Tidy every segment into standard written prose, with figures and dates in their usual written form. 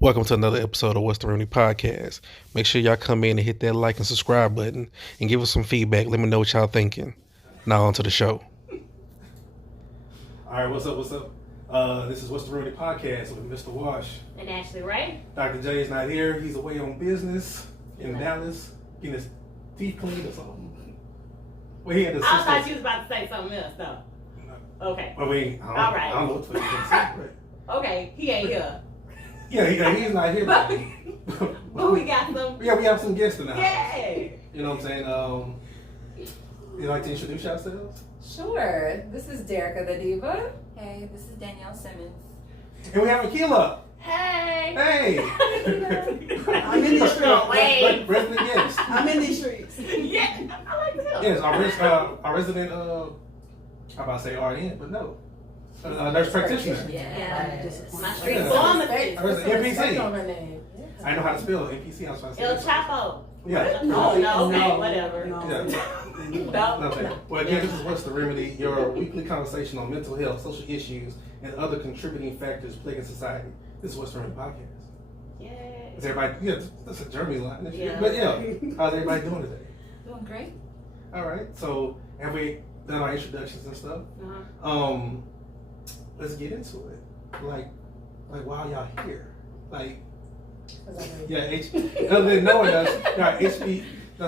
Welcome to another episode of What's the Remedy Podcast. Make sure y'all come in and hit that like and subscribe button and give us some feedback. Let me know what y'all thinking. Now on to the show. All right, what's up? This is What's the Remedy Podcast with Mr. Wash. And Ashley Ray. Dr. J is not here. He's away on business in Dallas, getting his teeth cleaned or something. Well, he had the I thought you was about to say something else, though. Okay. I mean, I don't know what you're going to say. Okay, he ain't here. Yeah, he's not here. But we got some. Yeah, we have some guests in the house. Yeah. You know what I'm saying? You like to introduce yourselves? Sure. This is Derica the Diva. Hey, this is Danielle Simmons. And we have Akila. Hey. Hey. I'm in these streets. Resident guest. I'm in these streets. Yeah, I like that. Yes, our resident, I'm about to say RN, but no. Nurse practitioner. Yeah. My street Yeah. pharmacist. NPC. On her name. I know how to spell NPC. I was trying to say El that. Chapo. Yeah. No, okay, whatever. Yeah. Okay. Well, again, this is What's the Remedy, your weekly conversation on mental health, social issues, and other contributing factors plaguing society. This is What's the Remedy podcast. Yeah. Is everybody? Yeah, that's a Jeremy line. This year. Yeah. But yeah, how's everybody doing today? Doing great. All right. So have we done our introductions and stuff? Uh-huh. Let's get into it. Like while y'all here, other than knowing us, got I'm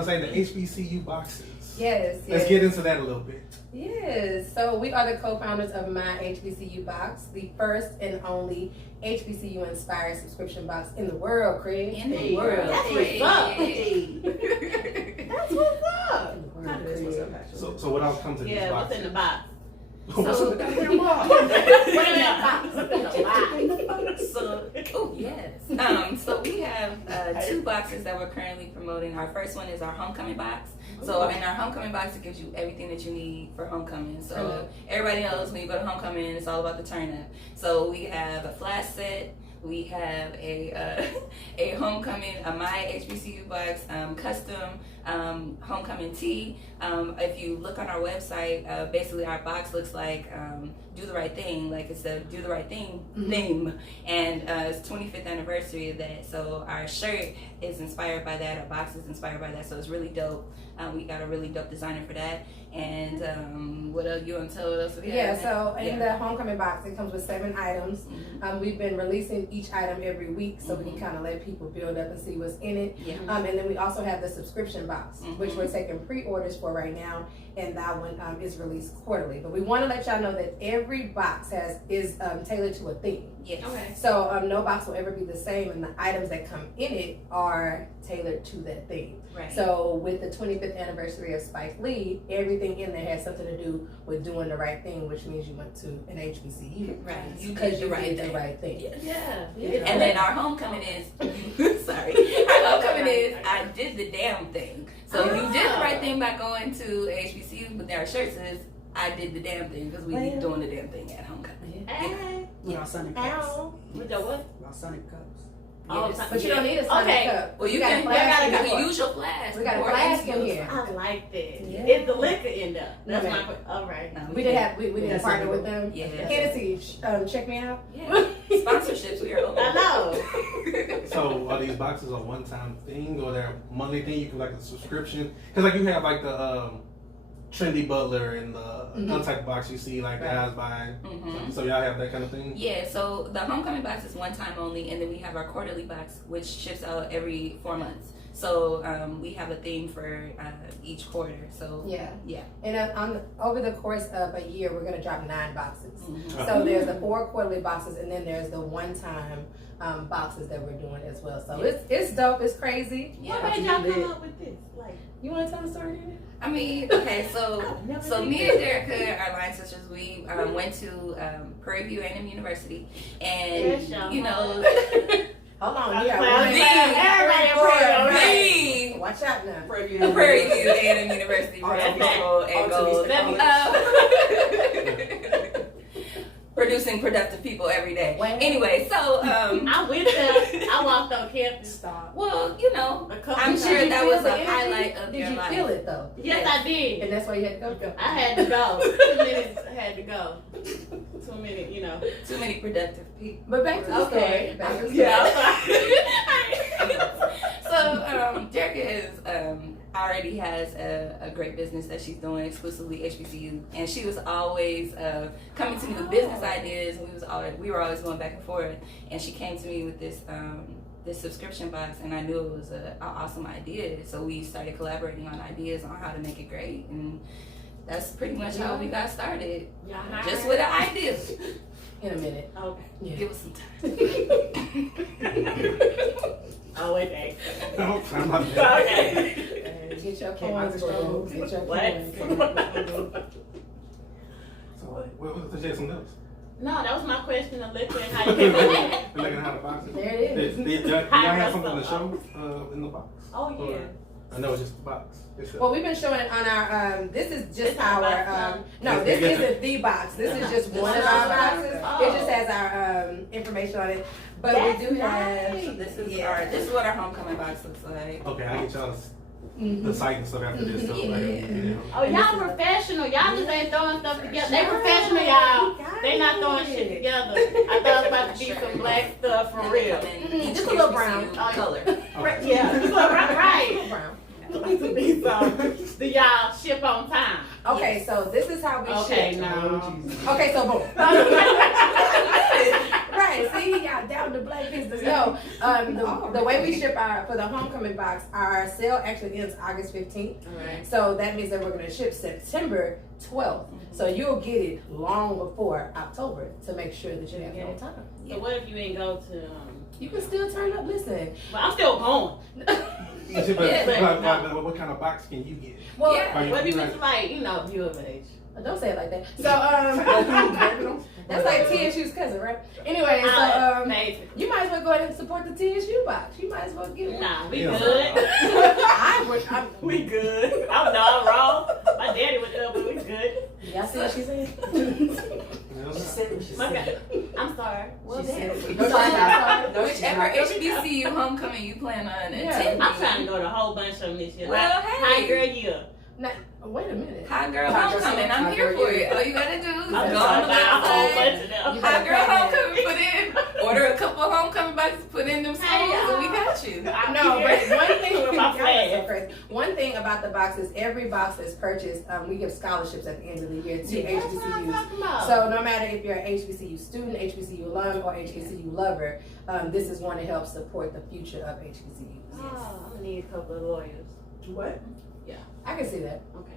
saying the HBCU boxes. Yes. Let's get into that a little bit. Yes. So we are the co-founders of MyHBCUBox, the first and only HBCU inspired subscription box in the world, Craig. In the world. That's what's up. That's what's up. So what else comes in these Yeah, boxes? what's in the box? What's in the goddamn box? What in that box? What's in the box? Oh yes. So we have two boxes that we're currently promoting. Our first one is our homecoming box. So in our homecoming box, it gives you everything that you need for homecoming. So everybody knows when you go to homecoming, it's all about the turn up. So we have a flash set. We have a homecoming, a MyHBCUBox custom homecoming tee. If you look on our website, basically our box looks like Do the Right Thing, like it's a Do the Right Thing theme, and it's 25th anniversary of that. So our shirt is inspired by that. Our box is inspired by that. So it's really dope. We got a really dope designer for that. And what else you want to tell us? So in the homecoming box, it comes with 7 items. We've been releasing each item every week, so we can kind of let people build up and see what's in it. And then we also have the subscription box, which we're taking pre-orders for right now, and that one is released quarterly. But we want to let y'all know that every box is tailored to a theme. Yes. Okay. So no box will ever be the same, and the items that come in it are tailored to that theme. Right. So with the 25th anniversary of Spike Lee, everything in there has something to do with doing the right thing, which means you went to an HBCU. Right. You Because did you the right did thing. the right thing. Yes. Yeah. And then our homecoming is sorry. Our homecoming is I did the damn thing. So you did the right thing by going to HBCU, but our shirt says I did the damn thing because we be doing the damn thing at homecoming. Hey. With our Sonic cups. Ow. With the what? With our Sonic cups. Oh, Yes. But you don't need a Sonic Okay. cup. Well, you got a can flask in use your flask. We got a before flask you in use here. I like that. Yeah. It's the liquor in there. That's No, my ma'am. question. All right. No, We didn't partner with them. Yeah. Hennessy, check me out. Yeah. Sponsorships we are open. I know. So are these boxes a one-time thing, or they're a monthly thing? You can like a subscription, because like you have like the Trendy Butler and the untyped box you see like guys buying. So y'all have that kind of thing. Yeah, so the homecoming box is one time only, and then we have our quarterly box, which ships out every 4 months. So we have a theme for each quarter. So Yeah. yeah. And over the course of a year, we're gonna drop 9 boxes. Mm-hmm. So there's the 4 quarterly boxes, and then there's the one-time boxes that we're doing as well. So it's dope. It's crazy. What made y'all come up with this? Like, You want to tell the story, Nina? I mean, okay, so me and Derica, our line sisters, we went to Prairie View A&M University, and you know, Hold on. Everybody in Prairie View. Watch out now. Prairie View A&M University, That's people and gold. Producing productive people every day. Anyway, so I went there. I walked on campus. Stop. well, you know, A couple I'm times. sure that was a Did you feel the highlight energy? of Did your you life. feel it though? Yes, I did. And that's why you had to go. I had to go. 2 minutes. I had to go. 2 minutes. You know. Too many productive people. But back to the Okay. story. Back to the story. Yeah. I'm sorry. a great business that she's doing exclusively HBCU, and she was always coming to me with business ideas. And we were always going back and forth, and she came to me with this subscription box, and I knew it was an awesome idea. So we started collaborating on ideas on how to make it great, and that's pretty much how we got started. Just with an idea. In a minute. Okay. Yeah. Give us some time. Oh, wait, thanks. No, I'm not. Okay. Get your coins, bro. Get your coins. So, what was the some notes? No, that was my question of looking how you can We're looking at how the box is. There it is. Do y'all have something to show in the box? Oh, yeah. I know it's just the box. Well, we've been showing it on our, this is just It's not our, box, no, this isn't the box. This is just one of our boxes. Oh. It just has our information on it. But That's we do have, nice. This is what our homecoming box looks like. Okay, I get y'all the site and stuff after this. So, Yeah. Oh, y'all professional. Y'all just ain't throwing stuff together. They professional, y'all. They not throwing shit together. I thought it was about to be some black stuff for real. just a little brown. Color. Okay. Yeah, just right. Brown. Like to be some. Do y'all ship on time? Okay, so this is how we Okay, ship. no. Okay, so boom. Right, see, y'all down to black business. No, the way we ship for the homecoming box, our sale actually ends August 15th. Alright. So that means that we're going to ship September 12th. So you'll get it long before October to make sure that you have it on time. So what if you ain't go to? You can still turn up. Listen. But I'm still going. But what kind of box can you get? Well, Yeah. What if you was like, view of age? don't say it like that. So that's like TSU's cousin, right? Anyway, so Amazing. you might as well go ahead and support the TSU box. You might as well get one. Nah, we Yeah. good. We good. I'm not wrong. My daddy was up, but we good. Y'all see what she said? She said what she My said. God. I'm sorry. Well, She damn. said- Don't try that. No, she's Whichever not. HBCU homecoming you plan on attending. I'm trying to go to a whole bunch of them this year. Well, Like, hey. High girl year. Wait a minute. Hot girl Hot girl homecoming. summer, I'm hot here girl for year. it. All you gotta do is I'm go on the talking about a whole website. bunch of them. Hot girl homecoming. Put in. Order a couple of homecoming boxes. Put in them schools, and we got you. No, but one thing With my flag. one thing about the box is every box that's purchased, we give scholarships at the end of the year to That's what I'm HBCUs. talking about. So no matter if you're an HBCU student, HBCU alum, or HBCU lover, this is one to help support the future of HBCUs. Oh, I'm gonna need a couple of lawyers. What? I can see that. Okay.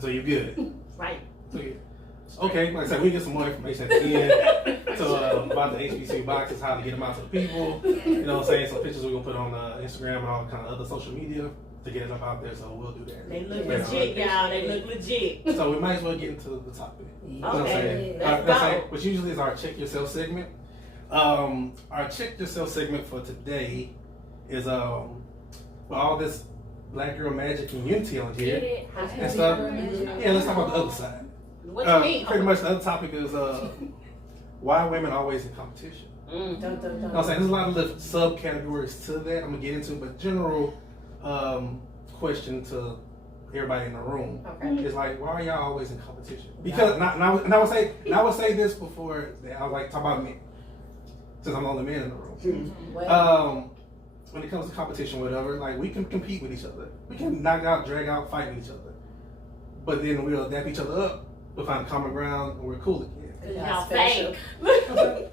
So you're good. Right. So okay, like I said, we get some more information at the end. So about the HBCU boxes, how to get them out to the people. You know what I'm saying? Some pictures we're gonna put on Instagram and all kind of other social media to get them out there. So we'll do that. They look Yeah. legit, y'all. They look legit. So we might as well get into the topic. You know what I'm Okay, saying? let's That's go. like, which usually is our check yourself segment. Our check yourself segment for today is all this Black girl magic and unity on Get here it? and stuff. Yeah, let's talk about the other side. What you mean? Pretty much the other topic is why women always in competition. Mm. Dun, dun, dun. You know what I'm saying? There's a lot of little subcategories to that I'm gonna get into, but general question to everybody in the room Okay. is like, why are y'all always in competition? Because and I would say this before I was like talk about men, since I'm the only man in the room. Well, When it comes to competition, whatever, like we can compete with each other, we can knock out, drag out, fight with each other, but then we'll adapt each other up, we'll find a common ground, and we're cool again. Y'all special. fake.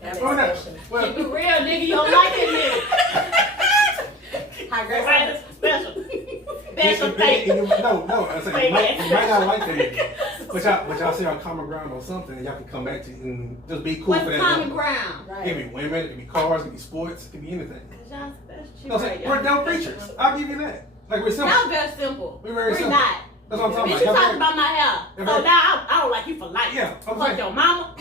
That's Well, no, special. well, Keep it real, nigga. You don't like it, nigga. Hi, girl. Right, special. Special fake. No, I said you might not like that nigga, but y'all see our common ground on something, and y'all can come back to and just be cool What's for the that. common ground? It could be women, it could be cars, it could be sports, it could be anything. Y'all special. You know what I'm saying? We're dumb preachers. I'll give you that. Like we're simple. Y'all very simple. We're very simple. not. That's what I'm talking Bitch, you about. talking about my hair. So Okay. now I don't like you for life. Yeah, I'm Fuck saying. your mama.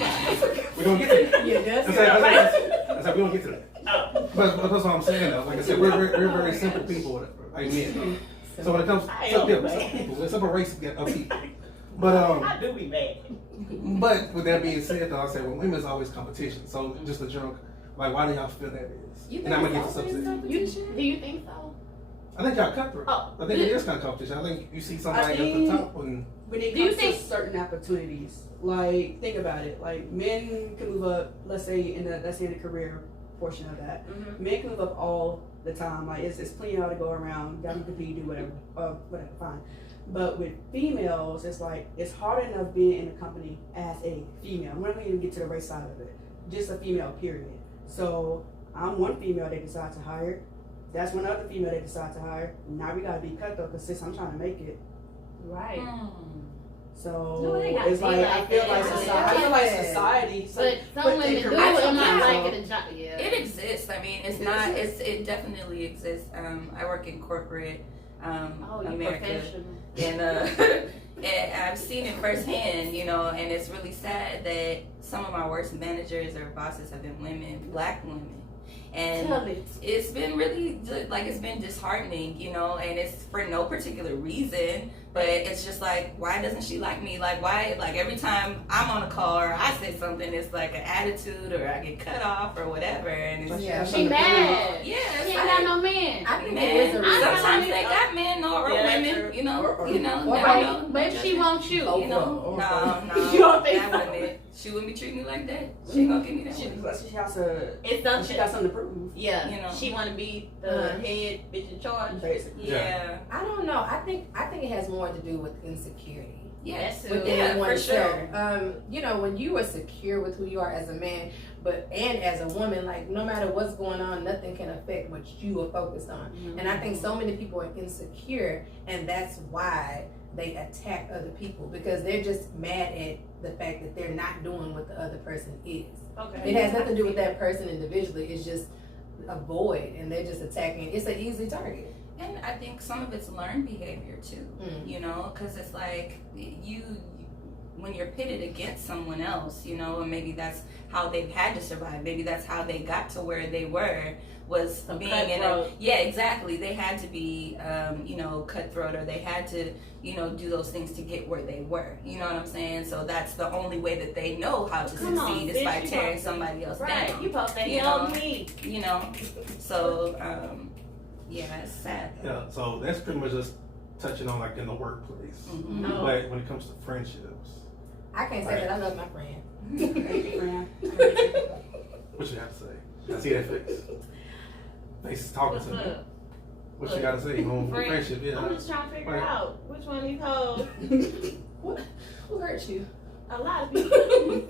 We're gonna get to that. Yeah, that's I said we don't get to that. Oh. But that's what I'm saying though. Like I said, we're very simple people, whatever. Like men. So when it comes I to am, we're man. simple people, we're simple race of people. But I do be mad. but with that being said though, I said well women's always competition. So just a general like why do y'all feel that is? You And I'm think gonna get it's to always substance. competition? Do you think so? I think y'all cutthroat. Oh. I think it is kind of competition. I think you see somebody at the think- top and When it Do you comes think- to certain opportunities, like think about it, like men can move up, let's say in the career portion of that. Mm-hmm. Men can move up all the time. Like it's plenty of y'all to go around. Y'all can compete, do whatever, whatever, fine. But with females, it's like it's hard enough being in a company as a female. I'm not going to even get to the race side of it. Just a female, period. So I'm one female they decide to hire. That's one other female they decide to hire. Now we gotta be cutthroat because sis, I'm trying to make it. Right. So No, they gotta it's be like I like feel that. like society. I feel like society. But some but women they do correct it and not sometimes. like it a job. Yeah. It exists. I mean, it's not. It definitely exists. I work in corporate Oh, you America, professional. and and I've seen it firsthand. You know, and it's really sad that some of my worst managers or bosses have been women, black women. And Tell it. it's been really like it's been disheartening, you know, and it's for no particular reason, but it's just like, why doesn't she like me? Like, why? Like every time I'm on a call or I say something, it's like an attitude or I get cut off or whatever, and it's Yeah. She mad. yeah, She it's ain't like, got no man. I think man, it is a reason. sometimes they got men or Yeah, women, true. you know, Or you know, or never both. know. Maybe she wants you. Oh, You know, no, You don't think that so? wouldn't be. She wouldn't be treating me like that. She ain't gonna give me that. She, way. she has to. It's She something. got something to prove. Yeah. You know. She want to be the head bitch in charge. Basically. Yeah. I don't know. I think it has more to do with insecurity. Yes. That's Within Yeah, for oneself. sure. You know, when you are secure with who you are as a man, and as a woman, like no matter what's going on, nothing can affect what you are focused on. Mm-hmm. And I think so many people are insecure, and that's why they attack other people, because they're just mad at the fact that they're not doing what the other person is. Okay. It has nothing to do with that person individually. It's just a void, and they're just attacking. It's an easy target. And I think some of it's learned behavior too, you know, because it's like when you're pitted against someone else, you know, and maybe that's how they've had to survive. Maybe that's how they got to where they were, was being in a, cutthroat. yeah, exactly. They had to be, you know, cutthroat, or they had to, you know, do those things to get where they were. You know what I'm saying? So that's the only way that they know how to Come on, succeed is bitch, by you tearing supposed to- somebody else Right. down. You supposed to You help know. me. You know, so yeah, it's sad. Yeah, so that's pretty much just touching on like in the workplace. Mhm. No. But when it comes to friendships, I can't say that I love my friend. what you have to say? I see that face. Face is talking What's to me. up? What you gotta say on Friend. friendship? Yeah. I'm just trying to figure Right. out which one of these hoes. Who hurt you? A lot of people.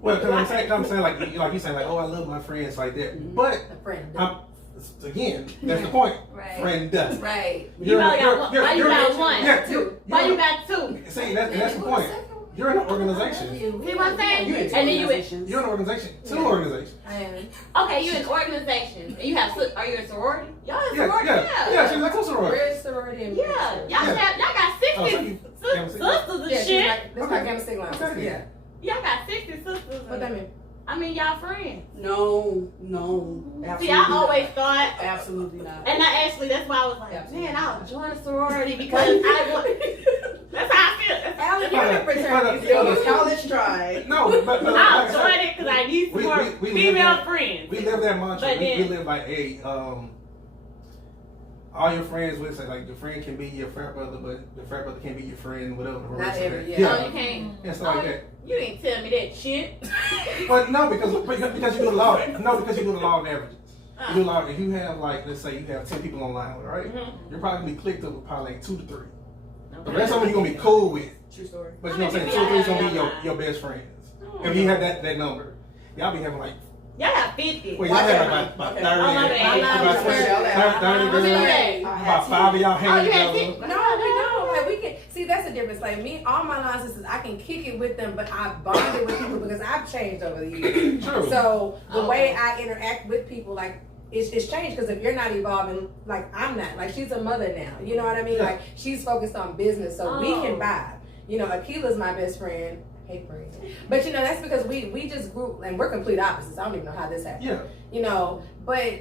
Well, cause I'm saying like you saying like, oh, I love my friends like that. But A friend. again, that's the point. Right. Friend does. Right. You only got one. Why you got one? Yeah, two. Why you got two? See, that's the point. You're in an organization. See what I'm saying? You And then you organizations. You're in an organization. Two organizations. I am. okay, you in organization. And you have are you a sorority? Y'all in Yeah, sorority? yeah. She's like a sorority. Where's sorority and Yeah. Y'all Yeah. y'all got Oh, 60 so you- yeah, sisters and Yeah, she's shit. like, that's Okay. like Gamma Sigma. Okay. Yeah. Y'all got 60 sisters. What that mean? I mean, y'all friends. No, absolutely See, I always not. thought, Absolutely not. and I actually, that's why I was like, Absolutely. man, I'll join a sorority because I want. That's how I feel. Alan, you're in But- fraternity. It was college try. No, but I'll like I said, join it because I need some We- more we female live friends. we live that mantra. But We then- live like, hey, all your friends would say like your friend can be your frat brother, but your frat brother can't be your friend, whatever. Not every- Oh, yeah. you can't. And stuff like that. You didn't tell me that shit. But no, because you do the law. No, because you do the law of averages. You do the law. If you have like, let's say you have 10 people online, right? Mhm. You're probably gonna be clicked up with probably like 2 to 3. The Okay. rest of them you're gonna be cool with. True story. But you know what I'm saying? 2 or 3 is gonna be your best friends. If you have that number, y'all be having like, Y'all got 50. well, y'all have about 30, Okay. Oh, my bad. about 20, 30 girls. About 5 of y'all Oh, hang you had together. 50? No, we don't. Like we can see that's the difference. Like me, all my line sisters, I can kick it with them, but I bonded with people because I've changed over the years. True. So the Okay. way I interact with people, like it's changed because if you're not evolving, like I'm not. Like she's a mother now. You know what I mean? Yeah. Like she's focused on business, so we Oh. can vibe. You know, Akila's my best friend. Hey, friend. But you know that's because we just grew and we're complete opposites. I don't even know how this happened. Yeah. You know, but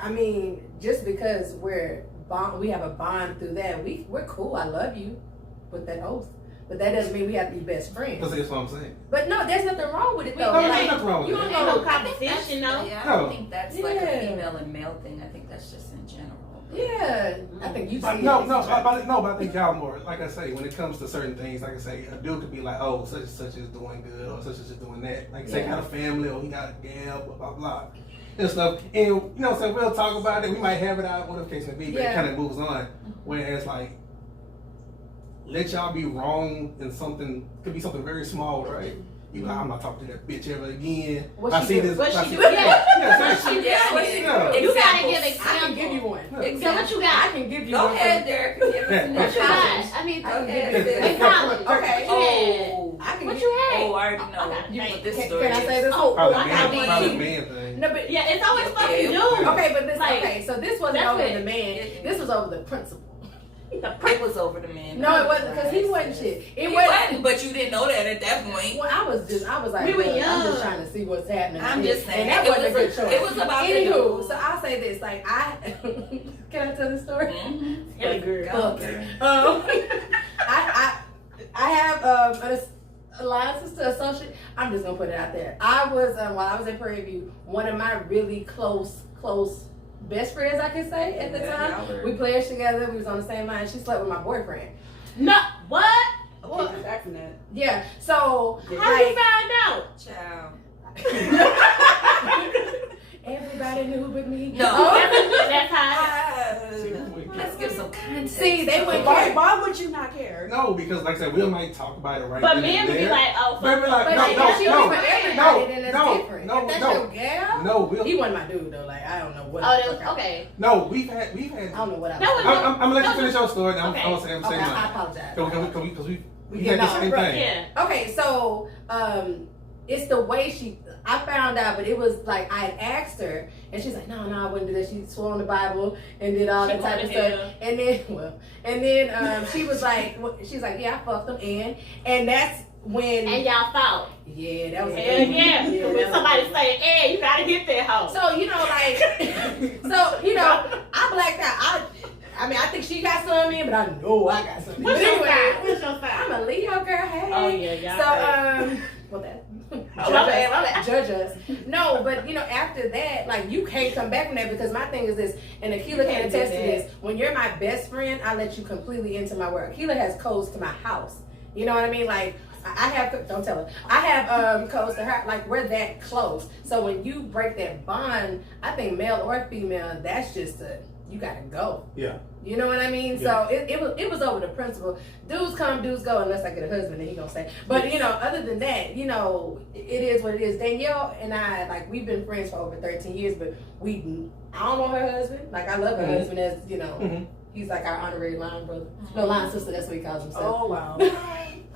I mean, just because we have a bond through that, we're cool. I love you with that oath. But that doesn't mean we have to be best friends. Because that's what I'm saying. But no, there's nothing wrong with it though. No, there's Like, nothing wrong with you that. don't Ain't know. no competition, though. Yeah, I No. don't think that's like a Yeah. female and male thing. I think that's just in general. Yeah, I think you see But it. no, but I think y'all more, like I say, when it comes to certain things, like I say, a dude could be like, oh, such and such is doing good, or such and such is doing that. Like, say, he got a family, or he got a gal, blah, blah, blah. and stuff. And you know, so we'll talk about it. We might have it out, whatever case may be, but it kind of moves on. Whereas like, let y'all be wrong in something, could be something very small, right? You like, I'm not talking to that bitch ever again. What I she see do? this. What I she see- do? Yeah. Yeah, What she do? Yeah. You gotta give I examples. can give you one. So what you got? I can give you Go one. ahead, Derek. Give us an What you example. got? I mean, I can Okay. give you in college. Okay. Oh, I can What give you had? oh, I already know Okay. what this Can story I is. say this? Oh, Probably I got man, probably one. man thing. No, but Yeah, it's always fucking Okay. dudes. okay, but this Like, okay. So this wasn't that's over it. the man. This was over the principal. It was over the man. No, it wasn't because he wasn't shit. It He wasn't. wasn't, but you didn't know that at that point. Well, I was like, We were look, I'm young. just trying to see what's happening. I'm just saying, and that it wasn't a good was choice. it was about the Anywho, dude. so I'll say this: like can I tell the story? Mhm. Yeah, Go, Okay. girl. I have a line sister associate. I'm just gonna put it out there. I was while I was in Prairie View, one of my really close best friends, I could say at the Yeah, time. y'all were- We pledged together. We was on the same line. She slept with my boyfriend. No, what? Take it back from that. Yeah. So How you find out? Child. everybody knew but me. No. Oh. That's how. Let's give some context. See, they went Why would you not care? No, because like I said, we might talk about it right But then men and would be there. like, oh, But fuck. like, But no, like, no, if she no, was for everybody, no, then that's no, different. no, if that's no. your gal, No, we'll, he wasn't my dude though. Like I don't know what. Oh, the that was, fuck I- okay. no, we've had. I don't know what I was. That was- saying. I'm gonna let you finish your story. Then Okay. I'm gonna say Okay, I mine. apologize. Because we We had get the off, same right. thing. Yeah. Okay, so it's the way I found out, but it was like I had asked her, and she's like, no, I wouldn't do that. She swore on the Bible and did all She that type of wanted stuff. And then she was like, she's like, yeah, I fucked him, and that's when. And y'all fought. Yeah, that was. Hell yeah. that When was- somebody say, hey, you gotta hit that hoe. So I blacked out. I mean, I think she got some in, but I know I got some in. What's But your anyway, side? What's your I'm side? a Leo girl. Hey. Oh, yeah, y'all. So well that. Oh, my bad. Judge us. No, but after that, like you can't come back from that because my thing is this, and Akila can attest to this. When you're my best friend, I let you completely into my world. Akila has codes to my house. You know what I mean? Like I have, don't tell her. I have codes to her. Like we're that close. So when you break that bond, I think male or female, that's just you gotta go. Yeah. You know what I mean? Yeah. So it was over the principle. Dudes come, dudes go, unless I get a husband, then he gonna say. But other than that, it is what it is. Danielle and I, like, we've been friends for over 13 years, but I don't want her husband. Like I love her husband as he's like our honorary line brother. No, line sister, that's what he calls himself. Oh wow.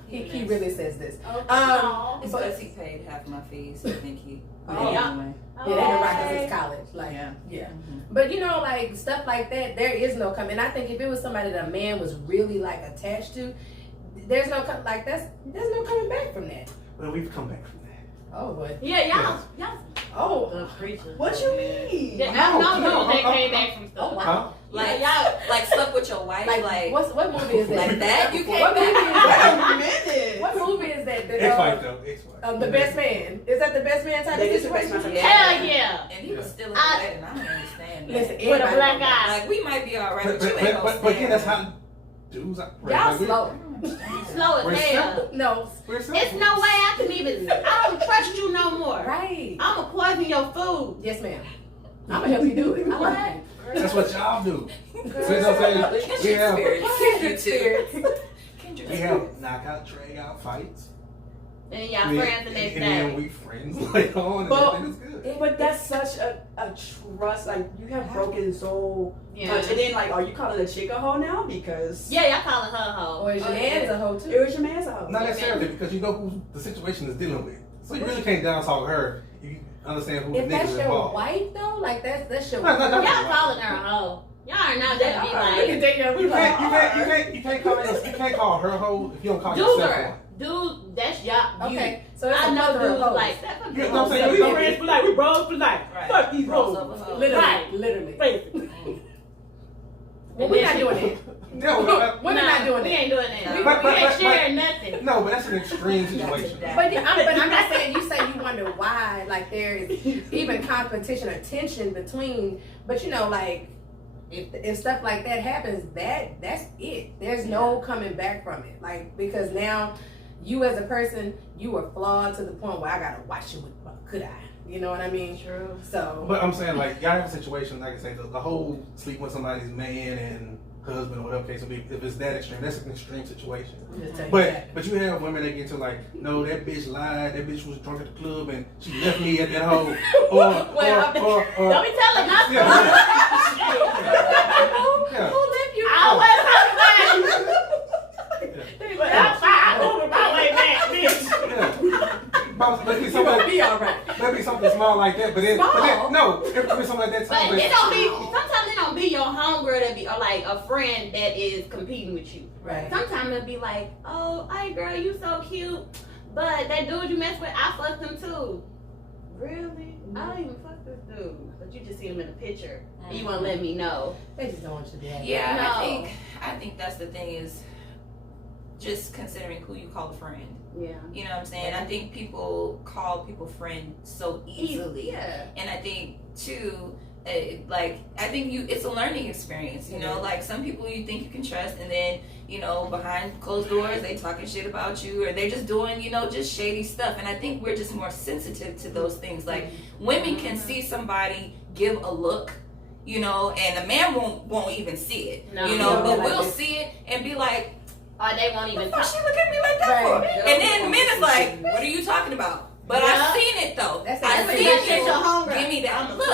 He really says this. Oh. It's because he paid half my fees, so I think he. Oh, yeah. Anyway. Yeah, they've been rocking since college. Like, yeah. But like stuff like that, there is no coming. I think if it was somebody that a man was really like attached to, there's no there's no coming back from that. Well, we've come back from that. Oh boy. Yeah, y'all. Oh, What you mean? No, they came back from stuff. oh wow. Huh? Like y'all. like slept with your wife, like what movie is that? like that. You can't. What movie is that? Wait a minute. What movie is that? X-Fight though. X-Fight. The Best Man. Is that the Best Man type That of is the Best Man situation? type. Hell yeah. And he was still in I- bed, and I don't understand that. Listen, With a everybody black know eye. Like we might be alright, But but you ain't gonna again, stand. that's how dudes operate. Y'all Like, slow. Slow We're as hell. simple. No. We're simple. It's no way I can even. I don't trust you no more. Right. I'ma poison your food. Yes, ma'am. I'm gonna help you do it. I like What? it. That's what y'all do. So you know what I'm saying? We Kindred have, spirits. Kindred You spirits. too. Kindred we spirits. have knockout, drag out fights. And y'all We- friends the next and then day. we friends later on, and But- everything is good. But that's such a trust. Like you have broken so Yeah. much, and then like, are you calling a chick a hoe now because Yeah, y'all calling her a hoe. Or is your Oh, man's yeah. a hoe it too? was your man's a hoe? Not necessarily, because you know who the situation is dealing with. So you really can't down talk her if you understand who If the that's niggas your involved. wife though, like that's your No, no, no. Y'all calling her a hoe. Y'all are not gonna be like. You can't call her hoe if you don't call yourself Duder. one. Dude, that's y'all. You. Okay, so it's I know another dudes hoe. like that. You know what I'm saying? We friends for life. We bros for life. Right. Fuck these Bros hoes. over hoes. Literally, Right. literally. Basically. Well, we're not doing that. No, We're not doing We that. ain't doing that. But- We ain't sharing nothing. no, but that's an extreme situation. But I'm not saying you say you wonder why, like there is even competition or tension between, but like if stuff like that happens, that's it. There's no coming back from it. Like because now you as a person, you are flawed to the point where I gotta watch you with my good eye. You know what I mean? True. So. But I'm saying, like, y'all have a situation, like I say, the whole sleep with somebody's man and husband or whatever case will be, if it's that extreme, that's an extreme situation. But you have women that get to like, no, that bitch lied, that bitch was drunk at the club and she left me at that hole. Don't be telling us. Who left you? I always have I Uber my way back, bitch. Maybe something small like that, but then no, it could be something like that. But it don't be. Sometimes it don't be your homegirl that be, or like a friend that is competing with you. Right. Sometimes it'll be like, oh, hey girl, you so cute, but that dude you mess with, I fucked him too. Really? I don't even fuck this dude, but you just see him in the picture, and you want to let me know. They just don't want you to be happy. Yeah, No. I think that's the thing is just considering who you call a friend. Yeah. You know what I'm saying? I think people call people friend so easily. Yeah. And I think too, I think it's a learning experience. You know, like some people you think you can trust, and then behind closed doors they talking shit about you, or they're just doing just shady stuff. And I think we're just more sensitive to those things. Like women can see somebody give a look, and a man won't even see it. No. But we'll see it and be like, Or they won't even "What the talk. fuck she look at me like that for?" And then men is like, "What are you talking about?" But I've seen it though. That's I see it. Give me that look.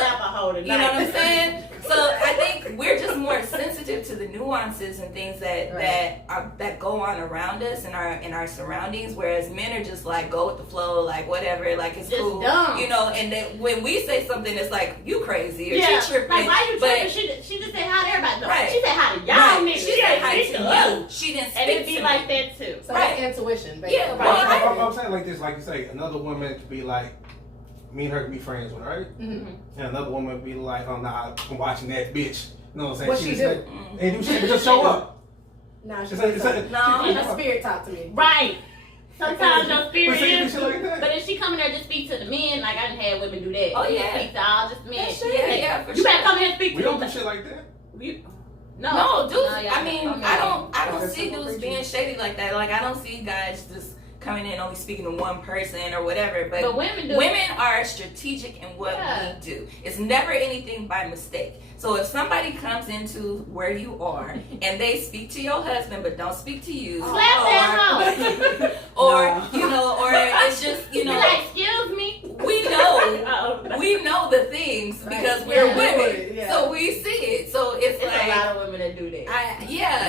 You know what I'm saying? So I think we're just more sensitive to the nuances and things that go on around us and our surroundings, whereas men are just like go with the flow, like whatever, like it's just cool, dumb. And then when we say something, it's like you crazy or Yeah. she tripping. Like why you But- tripping? She just said hi to everybody. No, Right. she said hi to y'all Right. niggas. She said hi ain't to speak us. you. She didn't speak And it be to like me. that too. So Right. that's intuition, basically. Yeah, Right. I'm saying like this, like you say, another woman could be like, me and her could be friends with, right? Mm-hmm. And another woman would be like, oh nah, I'm watching that bitch. You know what I'm saying? What she just do? like, ain't do shit, but just show up. Nah, she It's like- her spirit talk to me. Right. Sometimes your spirit But see, is. shit like that. But if she come in there just speak to the men, like I done had women do that. Oh, You yeah. speak to all just men. Yeah, for You sure. better come in and speak We to don't do them. shit like that. No, dudes. y'all I mean, don't. I don't That's see simple dudes preaching. being shady like that. Like I don't see guys just coming in only speaking to one person or whatever. But women do. Women are strategic in what Yeah. we do. It's never anything by mistake. So if somebody comes into where you are and they speak to your husband but don't speak to you, Slap that or No. or it's just Be like, excuse me. we know the things because we're Yeah. women, Yeah. so we see it. So it's It's like a lot of women that do that.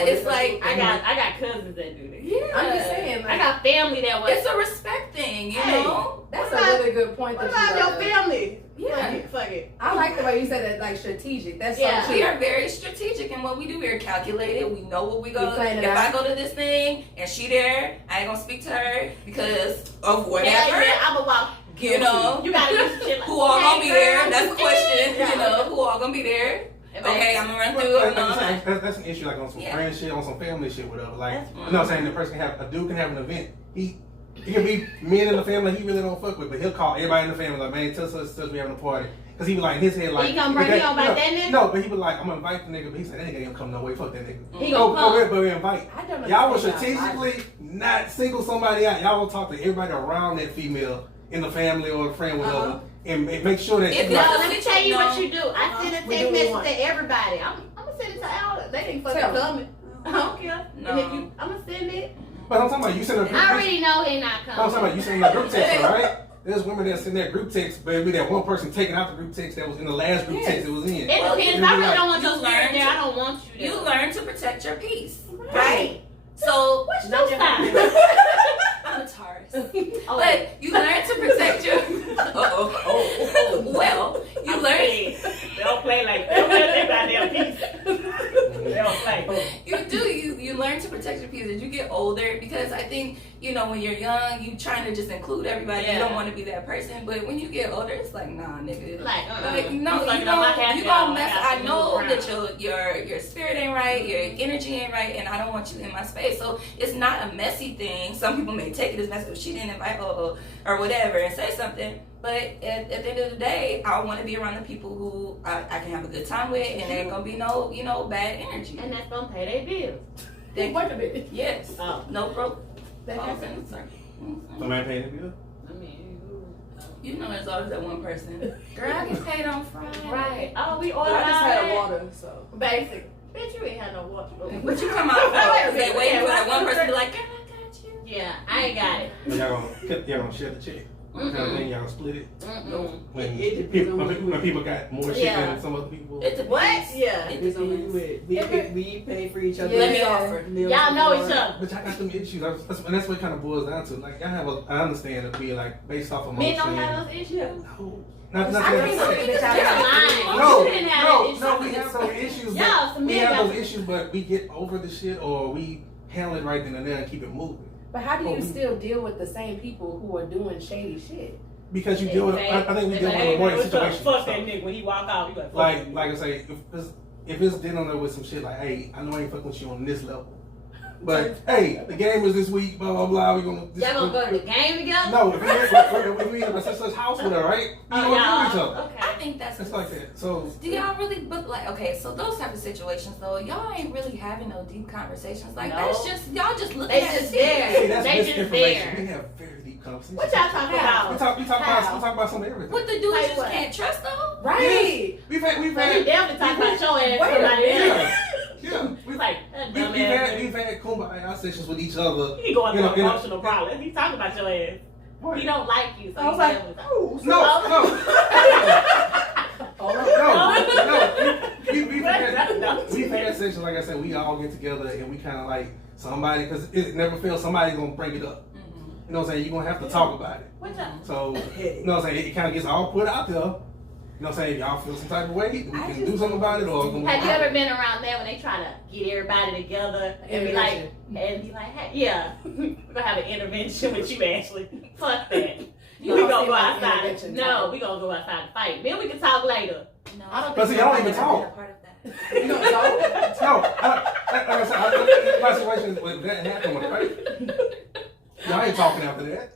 it's like I got cousins that do that. yeah. I'm just saying, I got family that was. It's a respect thing, you Hey. know? That's What a about- really good point. What that about you your brought up. family? Yeah. Fuck it. I like the way you said it, like strategic. That's Yeah. so true. We are very strategic in what we do. We are calculated. We know what we go. We plan it If I out. go to this thing and she there, I ain't gonna speak to her because of whatever. Yeah, I'm a walk. You know, You gotta use shit like who all gonna be there? girl, That's the question. Yeah. You know, who all gonna be there? Okay, I'm gonna run through Like it. I'm No, saying, that's an issue, like on some Yeah. friend shit, on some family shit, whatever. Like, That's you know what I'm saying? The person a dude can have an event. He can be men in the family he really don't fuck with, but he'll call everybody in the family like, man, tell such and such we having a party. Cause he be like in his head like, He gonna bring me on about that nigga? No, but he be like, I'm gonna invite the nigga, but he said that nigga ain't gonna come no way. Fuck that nigga. He gonna come. But we invite. I don't Y'all will understand y'all strategically not single somebody out. Y'all will talk to everybody around that female in the family or a friend, whatever, and make sure that If she No, it's let me tell you what you do. I send a We text do message what? to everybody. I'm gonna send it to all. They didn't fucking Tell 'em. coming. I don't care. No. And if you, I'm gonna send it. But I'm talking about you send a group I text. already know he not I'm talking coming. about you sending a group text, right? There's women that send that group text, but it'd be that one person taking out the group text that was in the last group text it was in. It Well, depends. you I really like- don't want you your spirit learn there. to- I don't want you there. You learn to protect your peace, Right. right? So What's Not your your sign? I'm a Taurus. Oh. But you learn to protect your. Well, you learn. They don't play like that. They don't play by their peace. They don't play. You learn to protect your peace as you get older, because I think when you're young you trying to just include everybody. You Yeah. don't want to be that person, but when you get older it's like nah nigga, Like, no, You you fucking up my happy gonna hour. mess. have I to know move that around. your spirit ain't right, your energy ain't right, and I don't want you in my space. So it's not a messy thing. Some people may take it as messy. If she didn't invite or whatever and say something, but at the end of the day I want to be around the people who I can have a good time with, and there ain't gonna be no bad energy. And that's gonna pay their bills. Wait a minute. Yes. Oh. No broke. That Falls happens. in a circle. Somebody paying the bill? I mean, You know, there's always that one person. Girl, I get paid on Friday. right. Oh, we But ordered I just all had that. water, so. Basic. Bitch, you ain't had no water. But you come out for they waiting for that one person to be like, girl, I got you. Yeah, I ain't got it. Y'all gonna share the check. Kind of thing, y'all gonna split it. When It depends people, on who you when people got more shit Yeah. than some other people. It depends. What? Yeah. It It's on who you depends. with. We pay for each other. Yeah. Let me offer. Y'all know each other. But y'all got them issues, and that's what it kind of boils down to. Like y'all have I understand it be like based off emotion. Men don't have those issues. No, not I think that. so, bitch, I You're got lying. No, You didn't have that we issue. have those issues. Y'all, some We men have got those issues, but we get over the shit, or we handle it right then and there and keep it moving. But how do you still deal with the same people who are doing shady shit? Because you deal with, I think we deal with avoiding situations. Fuck that nigga when he walk out. You Like I say, if it's dealing there with some shit like, hey, I know I ain't fucking with you on this level, but hey, the game is this week, blah blah blah. We gonna Y'all gonna go to the game together? No, if we in a sister's house with her, right? We Oh, gonna do each y'all. other. Okay. I think that's It's like that. So Do y'all really, but like, okay, so those type of situations though, y'all ain't really having no deep conversations. Like, No. that's just, y'all just looking They at just the there. see, that's They just misinformation. there. We have very deep conversations. What y'all talking about? We talk about some of everything. What the dudes Like just what? can't trust though? Right. We've So you had definitely talking about your ass. Wait a Somebody minute. else. yeah. It's like, that We've dumb ass. had kumbaya sessions with each other. He going You know, through you know- emotional problems. He talking about your ass. He don't like you. So I was he like, definitely- oh, so We've had sessions, like I said, we all get together and we kind of like somebody, because it never fails, somebody's gonna bring it up. You know what I'm saying? You're gonna have to talk about it. What y'all? So, you know what I'm saying? It kind of gets all put out there. You know what I'm saying? If y'all feel some type of way, we can do something about it, or Have you ever been around there when they try to get everybody together and be like, hey, yeah, we're gonna have an intervention with you, Ashley. Fuck that. You We don't gonna seem go like outside. intervention No, type. we gonna go outside and fight. Then we can talk later. No, I don't But see, y'all don't even so. talk. part of that. You don't talk? No, like I said, my situation when that happened, right? Y'all ain't talking after that.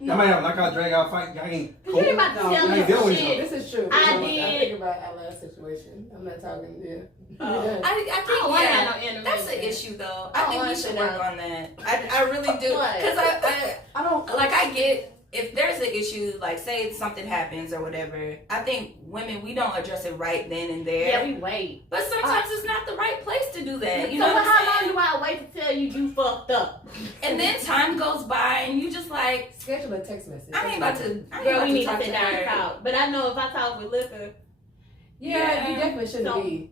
Y'all might have like I drag out fight. Y'all ain't Cause cool. you ain't about to No, tell I me ain't dealing some with shit. This is true. I I did. think about our last situation. I'm not talking, yeah. Oh. I I think, don't want to yeah, have no intervention. that's the issue though. I I don't think we want should to work know. on that. I really do. What? Because I don't. like I get, if there's an issue, like say something happens or whatever, I think women, we don't address it right then and there. Yeah, we wait. But sometimes it's not the right place to do that. You so know what how I'm long saying? do I wait to tell you fucked up? And then time goes by and you just like, Schedule a text message. I ain't about to, I ain't Girl, about we to need to talk sit down and her. talk. But I know if I talk with liquor, Yeah, you definitely shouldn't So- be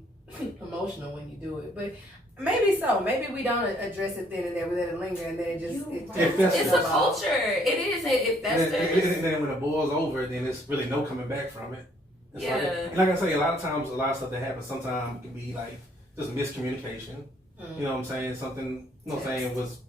emotional when you do it. But maybe so. Maybe we don't address it then and there. We let it linger and then it just... If that's- It's a culture. It is. If that's And then when it boils over, then it's really no coming back from it. It's Yeah. like I say, a lot of times, a lot of stuff that happens sometimes can be like just miscommunication. You know what I'm saying? Something, you know what I'm saying, was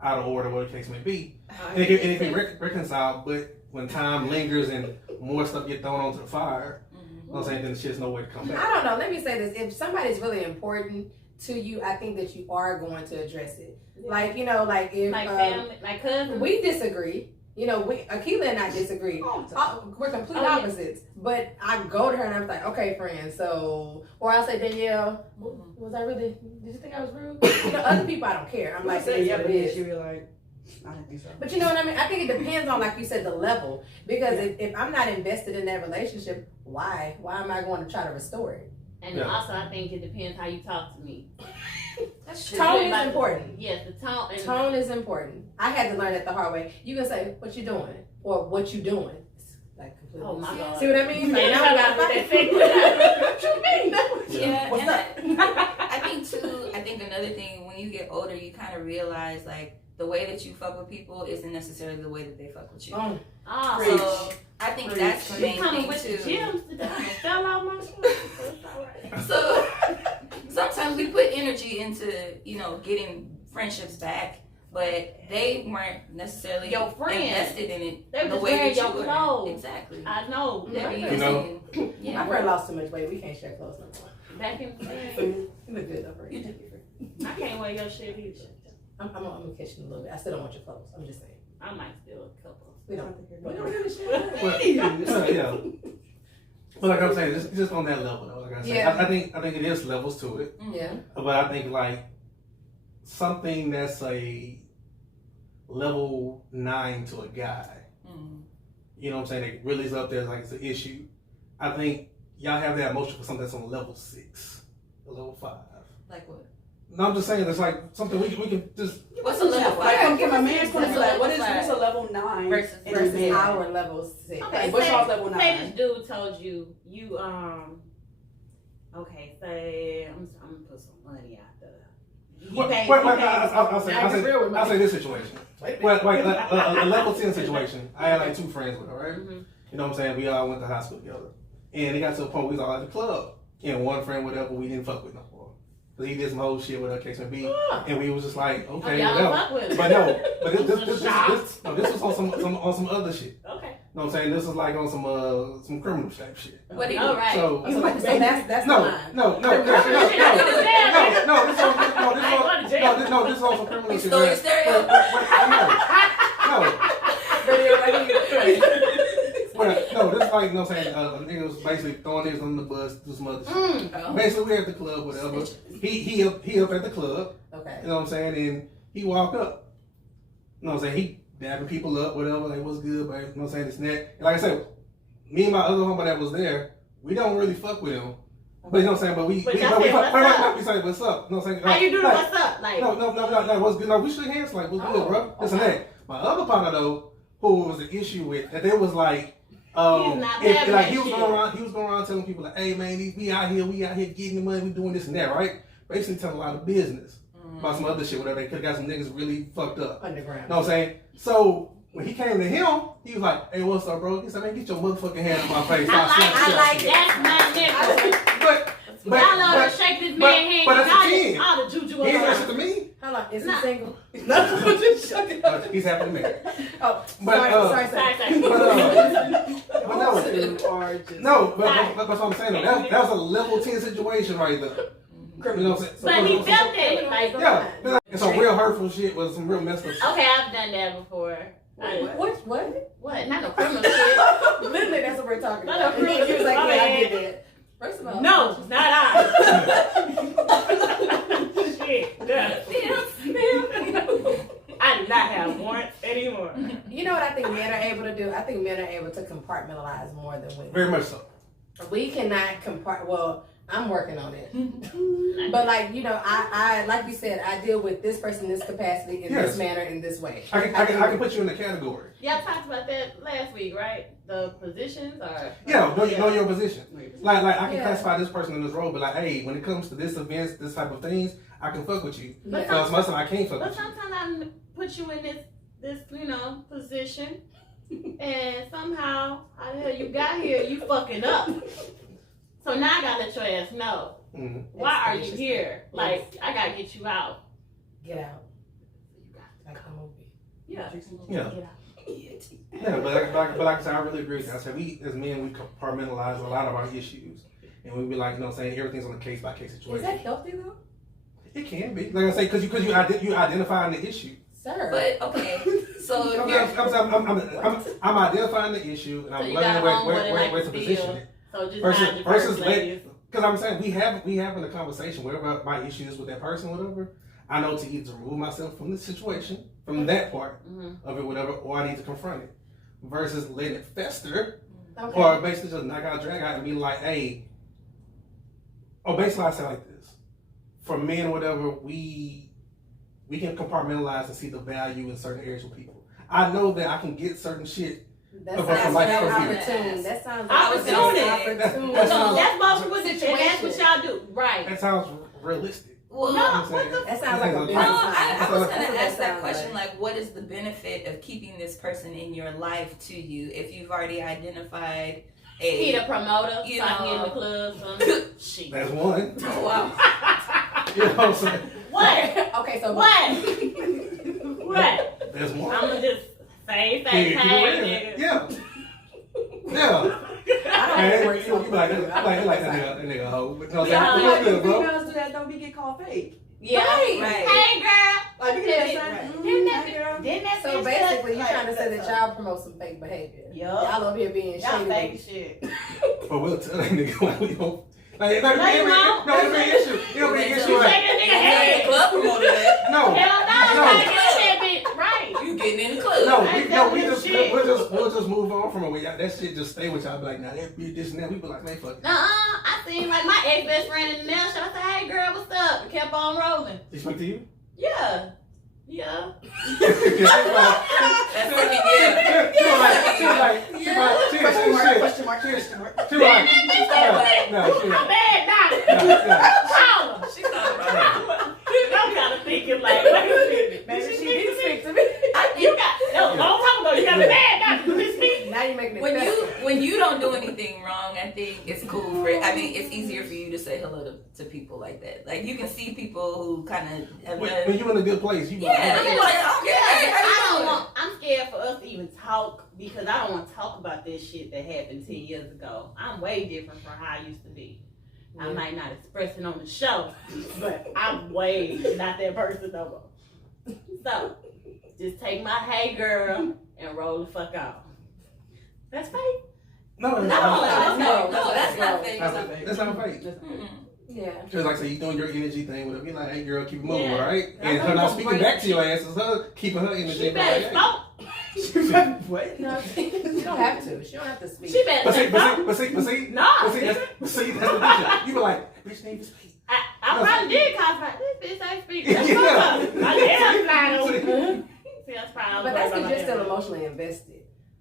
out of order, whatever the case may be. And it can be reconciled, but when time lingers and more stuff get thrown onto the fire, you know what I'm saying, then it's just no way to come I back. don't know. Let me say this. If somebody's really important to you, I think that you are going to address it. Like, you know, like if like family, like cousins. we disagree, you know, Akila and I disagree. We're complete opposites. But I go to her and I'm like, okay, friend, so, or I'll say, Danielle, was I really, did you think I was rude? You know, other people I don't care. I'm like, say, yeah, yeah, but but it is. you were like, I don't think so. But you know what I mean? I think it depends on, like you said, the level. Because if I'm not invested in that relationship, why? Why am I going to try to restore it? And also, I think it depends how you talk to me. That's true. Tone is important. Yes, the tone. And Tone is important. I had to learn it the hard way. You can say, what you doing? Or what you doing? It's like completely. Oh my God. See what I mean? Like, Yeah, now we gotta that's fight. what What you mean? Yeah, What's and up? I think too. I think another thing when you get older, you kind of realize like the way that you fuck with people isn't necessarily the way that they fuck with you. Oh, So I think that's the you main coming thing with the too. gyms today? I fell out my shoes. It's all right. So sometimes we put energy into getting friendships back, but they weren't necessarily Your friend. invested in it They were the just way wearing that you your were. clothes. Exactly. I know. They were You know? using- yeah. My friend lost too much weight. We can't share clothes no more. Back in the day, You look good though, friend. You do. I can't wear your shit either. I'm gonna catch you a little bit. I still don't want your clothes. I'm just saying. I might steal a couple. We don't But, really yeah. But like I'm saying, just on that level though. Like I said, Yeah. I think it is levels to it. Yeah. But I think like something that's level 9 to a guy. You know what I'm saying? It really is up there like it's an issue. I think y'all have that emotion for something that's on level 6 or level 5. Like what? No, I'm just saying it's like something we can just. What's a level 5? Like from a man's point of view, like what's a level 9 versus our level 6? Okay, what's y'all's level 9? Say this dude told you okay, say I'm gonna put some money out there. I'll say this situation. Like a level 10 situation. I had like 2 friends with her, right? Mm-hmm. You know what I'm saying? We all went to high school together. And it got to a point we was all at the club. And one friend, whatever, we didn't fuck with no more. Because he did some whole shit with her, case may be. And we was just like, okay, whatever. But no, but this was on some other shit. Okay. You know what I'm saying? This was like on some criminal type shit. What do you right. So that's the line. this is on some criminal shit. Stole your stereo? No, this is like, you know what I'm saying, nigga was basically throwing niggas on the bus, do some other shit. Basically, we at the club, whatever. He up at the club. Okay. You know what I'm saying? And he walked up. You know what I'm saying? He dabbing people up, whatever, like, what's good, but you know what I'm saying, this and that. And like I said, me and my other homie that was there, we don't really fuck with him. But you know what I'm saying? But we say, what's up? You know what I'm saying? How you doing? What's up? Like, no, what's good? No, we shook hands like, what's good, bro? This and that. My other partner though, who was the issue with, that they was like, he was going around telling people like, hey man, we out here getting the money, we doing this and that, right? Basically telling a lot of business about some other shit, whatever. They could have got some niggas really fucked up. Underground. You know what I'm saying? So when he came to him, he was like, hey, what's up, bro? He said, man, get your motherfucking hand on my face. I like that's my nigga. But y'all know to shake this man's hand. But that's a 10. All the juju He ain't that shit to me. Hold on, is he single? He's happily married. Oh, But that's what I'm saying. Though. That was a level 10 situation right there. You know what I'm saying? But he felt it. Like, yeah. And some real hurtful shit was some real messed up shit. Okay, I've done that before. What? What? Not no criminal shit. Literally, that's what we're talking Not about. no criminal He was like, shit. yeah, I did that. First of all, no, not I. Shit. I do not have warrants anymore. You know what I think men are able to do? I think men are able to compartmentalize more than women. Very much so. We cannot well, I'm working on it. But like, you know, I like you said, I deal with this person in this capacity, in this manner, in this way. I can put you in the category. Y'all talked about that last week, right? The positions or know your position. Like I can classify this person in this role, but like, hey, when it comes to this events, this type of things, I can fuck with you. But most of the time I can't fuck but with you. sometimes I put you in this position, and somehow how the hell you got here, you fucking up. So now I gotta let your ass know. Mm-hmm. Why are you here? Like, I gotta get you out. Get out. Like the movie. Yeah. Yeah. Get out. Yeah, but like I said, I really agree with that. I said we as men, we compartmentalize a lot of our issues, and we be like, you know, saying everything's on a case by case situation. Is that healthy though? It can be, like I say, because you identifying the issue. Sir. But okay, so I'm identifying the issue, and I'm So learning where to position it. So just versus because I'm saying we having a conversation, whatever my issue is with that person, whatever. I know to either remove myself from the situation, from that part of it, whatever, or I need to confront it. Versus letting it fester, or basically just knock out, drag out, and be like, hey. Or basically, I say like this: for men, whatever, we can compartmentalize and see the value in certain areas with people. I know that I can get certain shit. That sounds opportune. That sounds opportune. That's what we was and that's what y'all do, right? That sounds realistic. Well, that sounds like a business. I was going to ask that question, like, what is the benefit of keeping this person in your life to you if you've already identified He the promoter, you so I can get in the club. Shit. That's one. Oh, wow. You know what I'm saying? What? Okay, so what? That's one. I'm gonna just say, Yeah. You be like that nigga hoe. But no, that's good, bro. Females do that, don't be get called fake. Yeah. Right. Hey, girl. Like, you get that Didn't that So basically, you're trying to say that y'all promote some fake behavior. Yup. Y'all over here being Y'all shady. fake shit. But we'll tell that nigga like we don't. Like, you won't. no, it's an issue. It'll be an issue. You Like, shake a nigga head. Club promoted that. no. Hell no. No. Gotta get that bitch right. You getting in the club. We'll just move on from it. That shit just stay with y'all. Be like, nah, that be this and that. We be like, man, fuck it. I seen like my ex best friend in the nail shop. I said, hey girl, what's up? And kept on rolling. She speak to you? Yeah. Yeah. That's fucking yeah. Question mark. I'm mad now. She's talking about her. I'm kind of thinking like, wait a minute. Maybe she did speak to me. You got, that was a long time ago. You got me mad now. You speak. Now you're making it When you don't do anything wrong, I think it's cool for. I mean, it's easier for you to say hello to people like that. Like you can see people who kind of have done. When you in a good place, you Yeah, you're like, okay. I'm scared for us to even talk because I don't want to talk about this shit that happened 10 years ago. I'm way different from how I used to be. I might not express it on the show, but I'm way not that person no more. So, just take my hey girl and roll the fuck off. That's fake. No, That's not fake. That's not fake. Yeah. Because like I say, you doing your energy thing with her. Be like, hey girl, keep it moving, right? And her not speaking back to your ass is her keeping her energy. She better stop. What? No, she don't have to. She don't have to speak. She better But stop. see, No. that's the difference. You be like, bitch, name is speak. I probably did cause like, this bitch ain't speaking. Yeah. My damn flying over. See, that's probably. But that's because you're still emotionally invested.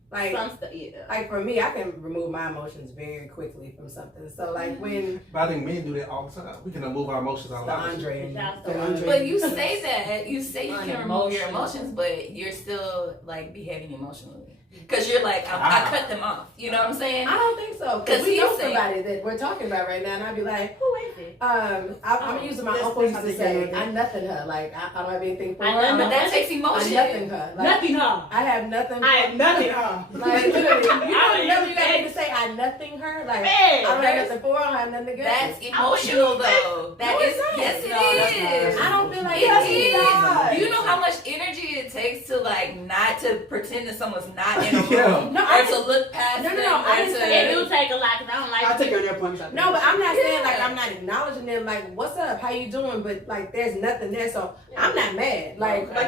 Like, some stuff, yeah. like for me, I can remove my emotions very quickly from something. So like when But I think men do that all the time. We can remove our emotions out loud. Andre That's and the Andre. But you say that. You say you can remove your Unemotional. emotions, but you're still like behaving emotionally. Because you're like, I cut them off. You know what I'm saying? I don't think so. 'Cause Because we he's know saying- somebody that we're talking about right now, and I'd be like, Who is it? I'm using my uncle used to say, I nothing her. Like I don't have anything for her. I But that takes I emotion. nothing her. Like, Nothing, huh? I have nothing. I am nothing, huh? Like literally, you I know you got me to say I nothing her. Like Man, I don't have nothing for her. I have nothing to give. That's emotional though. That No, is it's not. yes it No, that's is. not. I don't feel like It that's is. not. Do you know how much energy it takes to like not to pretend that someone's not in a room Yeah. No, or I to look past No, no, them no, I or didn't to- say It do take a lot because I don't like I'll take her on their appointments. No, but I'm not saying like Yeah. I'm not acknowledging them. Like, what's up? How you doing? But like, there's nothing there, so I'm not mad. Like, Like, I,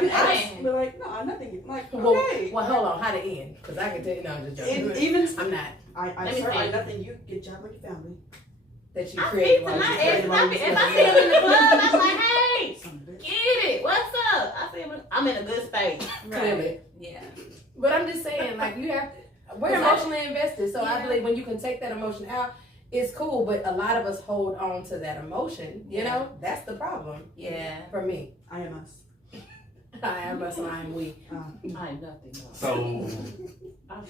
be like, no, nothing. Like, well, okay. well, hold on, how to end? Because I can tell you, no, I'm just joking. Even I'm not. I Let me sir, see. nothing. You get job with your family. That you I create. speak to my ex. If I see him in the club, I'm like, hey, get it. What's up? I see him. I'm in a good space. Clearly. Yeah. But I'm just saying, like, you have to. We're emotionally invested, so I believe when you can take that emotion out, it's cool. But a lot of us hold on to that emotion. You know, that's the problem. Yeah. For me, I am us. I am us and I am we. I ain't nothing. So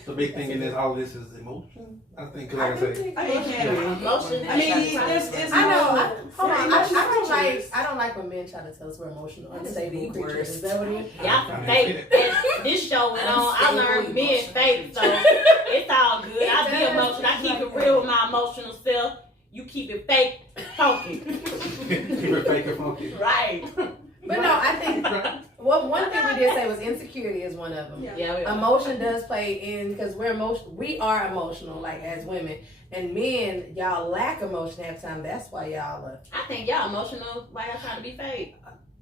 the big thing in this, all this is emotion. I think, 'cause like I say, I mean, it can be. Emotion. I mean, it's I know. more- Hold on. emotions I don't like when men try to tell us we're emotional, unstable creatures. worst. Is that what it is? Y'all some fake. As this show went on, I learned being fake, so it's all good. I be emotional. I keep it real with my emotional self. You keep it fake, funky. keep it fake and funky. Right. But no, I think one thing we did say was insecurity is one of them. Yeah. Emotion does play in because we are emotional, like as women, and men, y'all lack emotion half the time. That's why y'all are. I think y'all emotional like I'm trying to be fake.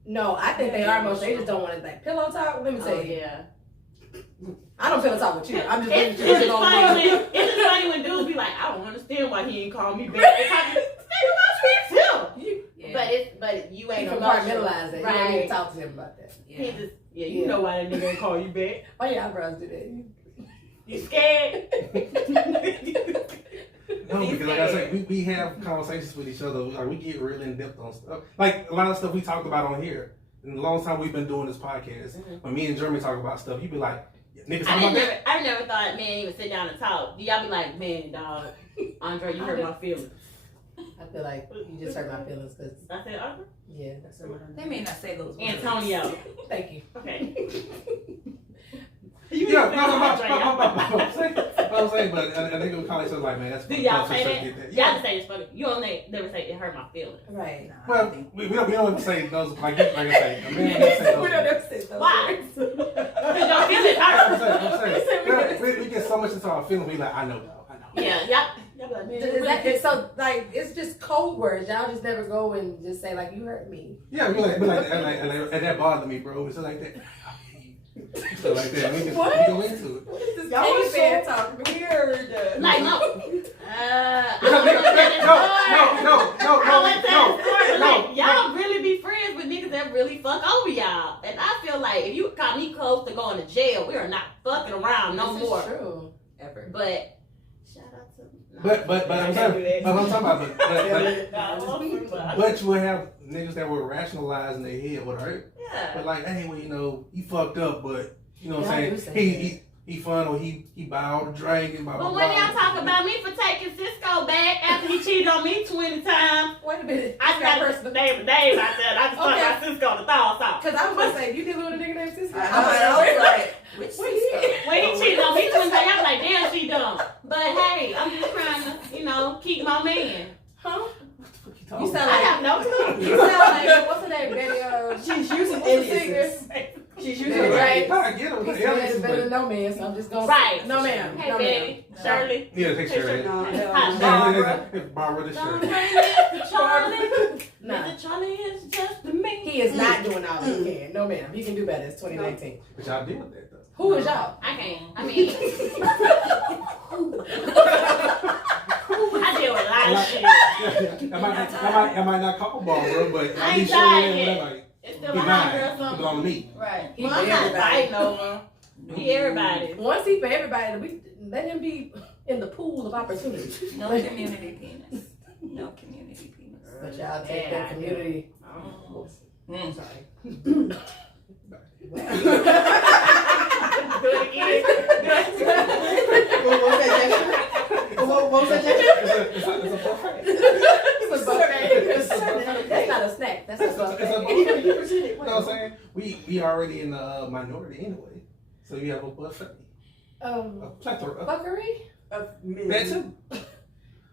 No, I think they are emotional. They just don't want to like pillow talk. Let me tell Oh, you, yeah. I don't pillow talk with you. I'm just It's letting you just know. funny when dudes be like, I don't understand why he ain't call me back. It's like, think about you. Yeah. But you You ain't emotional. compartmentalize it. You don't need to Right. talk to him about that. He Yeah. just, you know why that nigga ain't call you back. Oh yeah, our bros do that. You scared? No, because like I said, we have conversations with each other. Like we get real in depth on stuff. Like a lot of stuff we talked about on here. In the long time we've been doing this podcast, when me and Jeremy talk about stuff, you be like, niggas talk about that. I never thought men even sit down and talk. Y'all be like, man, dog, Andre, you hurt my feelings. I feel like you just hurt my feelings because I said, Andre? yeah, that's what They may not say those words. Antonio. Thank you. Okay. Yeah, I'm saying, but a nigga would call each other like, man, that's Do fucked y'all up, say so that? get that. Y'all just say it's funny. You don't never say it hurt my feelings. Right. Well, we don't say those like I say. A man doesn't say those. We don't ever say those Why? words. Because your feelings hurt. I'm saying. We get so much into our feelings. We like, I know, dog. I know. Yeah, y'all be like, man, Is that, so like it's just code words. Y'all just never go and just say like you hurt me. Yeah, we like that, and that bothered me, bro. It's like that. Stuff like that. We can go into it. What is this Y'all cave are fan so talking? weird. Like, no. Y'all really be friends with niggas that really fuck over y'all. And I feel like if you got me close to going to jail, we are not fucking around no This more. is true. Ever. But shout out to But I'm talking about but you would have niggas that would rationalize in their head what hurt. yeah. But like, hey, well, you know, he fucked up, but you know what Yeah, I I'm do saying? say He fun or he bowed, drank and blah blah But blah. when y'all talk about me for taking Cisco back after he cheated on me 20 times, Wait a minute. I got personal. the name out there. I just talked Okay. about Cisco the thoughts out. Because I was going to say, you dealing with a nigga named Cisco? I was like, which Cisco? When he cheated on me 20 times, I'm like, damn, she dumb. But hey, I'm just trying to, keep my man. Huh? You You sound I like, have no clue. you sound like, what's her name, Betty? She's using What's the singer? aliases. She's using Yeah, aliases. right. I get him. This man is better than no man, so I'm just going to Right. No, ma'am. Hey, No, Betty, Shirley. Yeah, take Shirley. No, Hi, hell Barbara. Barbara the Don't shirt. bring Mr. Charlie. Nah. Mr. Charlie is just a me. He is not doing all he can. No, ma'am. He can do better. It's 2019. But y'all deal with that though. Who is y'all? I can't. I mean, I deal with a lot of shit. I might not call Barbara, but I I'll be ain't sure tired that yet. like It's still he a hot mine. girl He something. belong to me. Right. He Well, for I'm not everybody. fighting over. He everybody. Once he for everybody, we let him be in the pool of opportunity. No community penis. No community penis. But y'all take Yeah, that community. Mm. Sorry. Do it again. What was that gesture? What was that gesture? It's a buffet. It's a buffet. That's not a snack. That's a It's a buffet. buffet. You presented. You know what I'm saying? We already in the minority anyway. So you have a buffet. A plethora. Buckery? Of men. That too.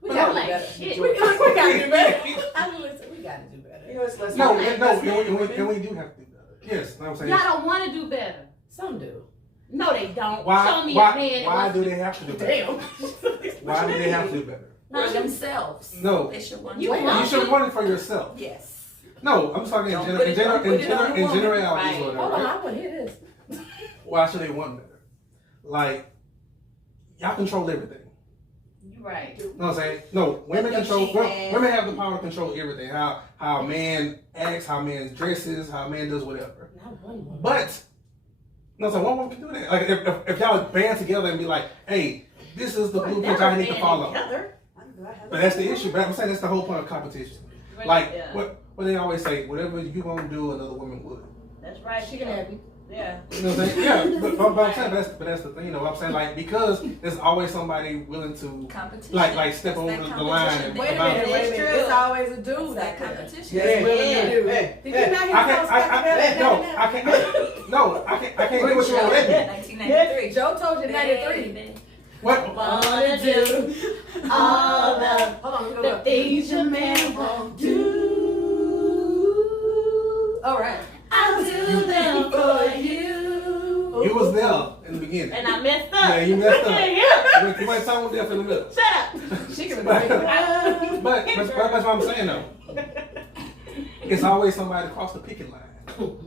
We But gotta no, do better. shit. We gotta do better. I mean, listen, we gotta do better. You know, it's less. No, men. and we do have to do better. Yes, know what I'm saying? Y'all don't want to do better. Some do. No, they don't. Show me a man that Why wants do they have to do better? Damn. Why do they have to do better? For themselves. No. They should want You to. want You should want it for yourself. Yes. No, I'm talking in Don't put it on the woman. generalities. Right. Or Hold on, whatever. I want to hear this. Why should they want better? Like, y'all control everything. You right. You know what I'm saying? No, women Your control. cheap ass. Women have the power to control everything. How a man acts, how a man dresses, how a man does whatever. Not one woman. But no, so one woman can do that. Like if y'all band together and be like, hey, this is the blueprint y'all need to follow. But that's the issue. But I'm saying that's the whole point of competition. Like what they always say, whatever you gonna do, another woman would. That's right. She can have you. Yeah. You know what I'm saying? Yeah, but I'm saying but that's the thing. You know what I'm saying? Like because there's always somebody willing to Competition. like step That's over that the line. competition. And Wait a about minute, it. wait a minute. true. It's always a dude That that competition. Yeah. willing to do. Hey, Did you not hear I can't do what you want with me. 1993. Joe told you 93. Baby. What? Wanna do all the Hold on, let's go up. things your man won't do. All right. I'll do them for you. You was there in the beginning. And I messed up. Yeah, you messed up. Yeah. You might sound there in the middle. Shut up. She can But remember. that's what I'm saying though. It's always somebody across the picket line. You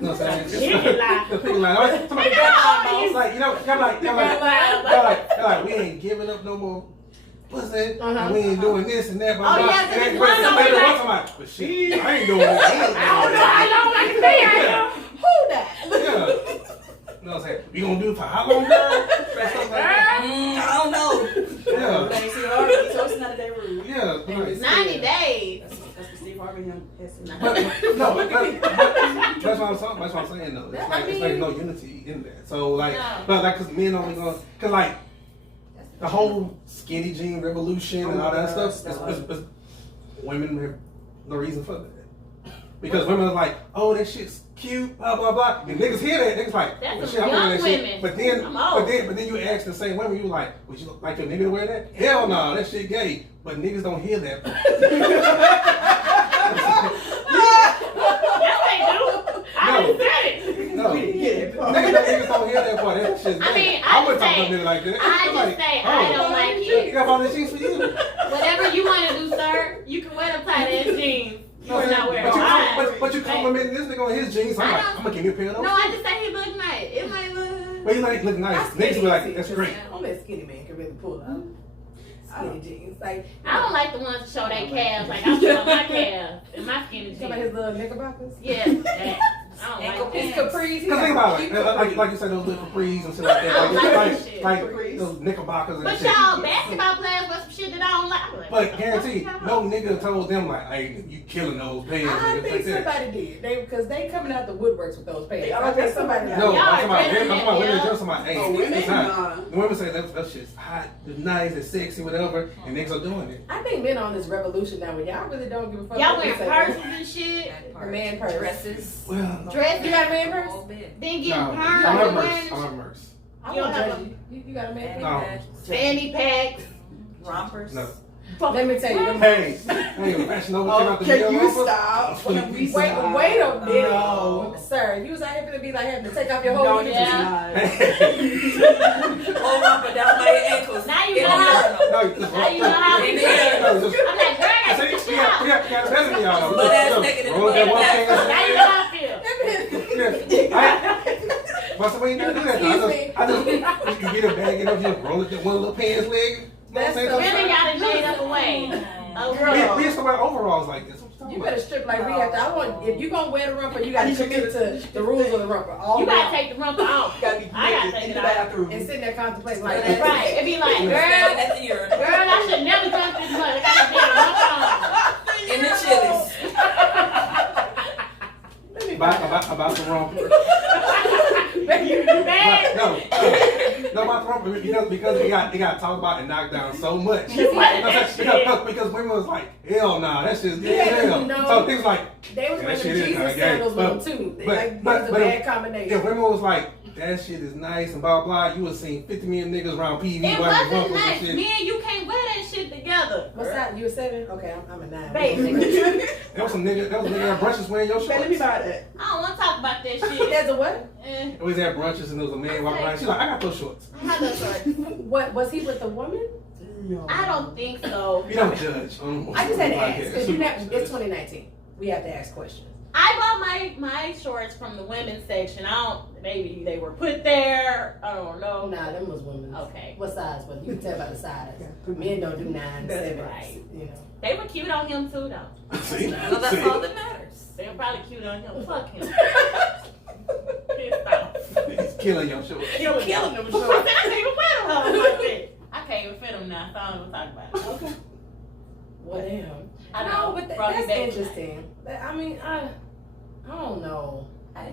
know what I'm saying? Picket line. The picket line. Somebody Picket line. like, you know, y'all like, we ain't giving up no more pussy. And we ain't doing this and that. Blah, Oh, blah. yeah, And it's then one somebody like- else, I'm like, but shit, I ain't doing that. I don't like to say I Who that? Yeah. You know what I'm saying? We gonna do it for how long, girl? And stuff like that. I don't know. Yeah. Thanks, Steve Harvey. So it's not a day rule. Yeah. Like, 90 days. That's what Steve Harvey and him has to but that's what I'm saying. That's what I'm saying though. It's like no unity in that. So like, No. but like, cause men only gonna, cause like the whole skinny jean revolution and all that stuff. It's women have no reason for that. Because women are like, oh, that shit's cute, blah blah blah, and niggas hear that, niggas like, That's well, some shit, I wear young that women. shit. But then you ask the same women, you like, would you like your nigga to wear that? Hell no, that shit gay. But niggas don't hear that. Yes, they do. I just said it. No, niggas don't hear that part. That shit's gay. I mean, I wouldn't talk to a nigga like that. I I'm just like, say oh, I don't like You it. got all the jeans for you. Whatever you want to do, sir, you can wear them tight ass jeans. You are not wearing mine. But you complimenting this nigga on his jeans. I'm I like, don't- I'm gonna give you a pair of those. No, I just say he look nice. It But you like look nice. Niggas be like, that's great. Only a skinny man can really pull up skinny jeans. Like I don't like the ones that show their calves. Like I show my calves and my skinny you talking about jeans. his little knickerbockers? Yeah, that. I don't Ankle like It's that. capris. Cause think about it, like you said, those little capris and shit like that. I don't like that shit. Like Capris. those knickerbockers and But shit. y'all basketball players with some shit that I don't like. I'm like, But guarantee, no nigga told them like, hey, you killing those pants. I and think shit like that. somebody did. Because they coming out the woodworks with those pants. They I all think got somebody somebody- No, Y'all I'm talking are about women. yeah. Just about, hey, Oh, women? it's hot. Nah. The women say that shit's hot, it's nice, it's sexy, whatever, and niggas are doing it. I think men on this revolution now where y'all really don't give a fuck. Y'all what wearing we say. purses and shit. A man purse. Dresses. Well, Dress. You got a man A purse? whole bit. Then getting no, perms I'm and not wearing immersed. I You won't don't judge have you. You got a man No. purse? fanny packs. Rompers. No. Let me tell you. them- Hey, hey, Fashion Nova came out the Can mail you offer. stop? Please. Can we Wait stop? a minute. No. Sir, you was out here gonna be like having to take off your whole No, unit. you Yeah. not. Whole romper down by your ankles. Now you It know don't how- hurt no more. Now you know how we In do the air. it. I'm like, girl, I gotta See, get we you got out. better than y'all. Butt ass Look, naked in the roll that butt one ass. finger. Now you know how I feel. Yeah. But so we ain't gotta do that. Though. I just you get a bag and up, just roll it to one little pants leg. You know what I'm saying? Women got it made up away. Oh, We girl. used to wear overalls like this. What you talking You about? better strip like we have to. I want if you gonna wear the rumper, you gotta commit to the rules of the rumper. All You gotta around. take the rumper off. Gotta be I gotta connected take in it the off. bathroom. And sitting there contemplating like That's that. Right. It be like, Standing girl, at the urinal. girl, I should never done this much. I gotta be a rumper on. In the chilies. Let me About the romper. You bad? No, about the romper because it got talked about and knocked down so much. Because women was like, hell nah, that shit's good as hell. No. So things like, They was Yeah, wearing that the shit is Jesus kinda gay. sandals with them But- too. They but- like but- it was a but- bad combination. if women was like, that shit is nice and blah blah, you would see 50 million niggas around PV It wearing wasn't rumpers and nice. shit. Me and you can't wear that shit together. What's that? You a 7? Okay, I'm a 9. Baby. There was some nigga at brunches wearing your Man, let me shorts. buy that. I don't want to talk about that shit. There's a what? Eh, Always at brunches and there was a man walking around. She's like, I got those shorts. I have those shorts. What was he with the woman? No. I don't think so. You don't judge. I just had to ask because you podcast. it's 2019. We have to ask questions. I bought my shorts from the women's section. Maybe they were put there. I don't know. Nah, them was women. Okay. What size? But you can tell by the size. Men don't do 9, That's 7. right. You know. They were cute on him too, though. See? Well, that's all that matters. They were probably cute on him. Fuck him. Pissed off. He's killing your shorts. Killing them shorts. I can't even wear them hoes like that. I can't even fit them now, so I don't even talk about it. Okay. Well, damn. I No, know, but brought me that's back interesting. I mean, I don't know. I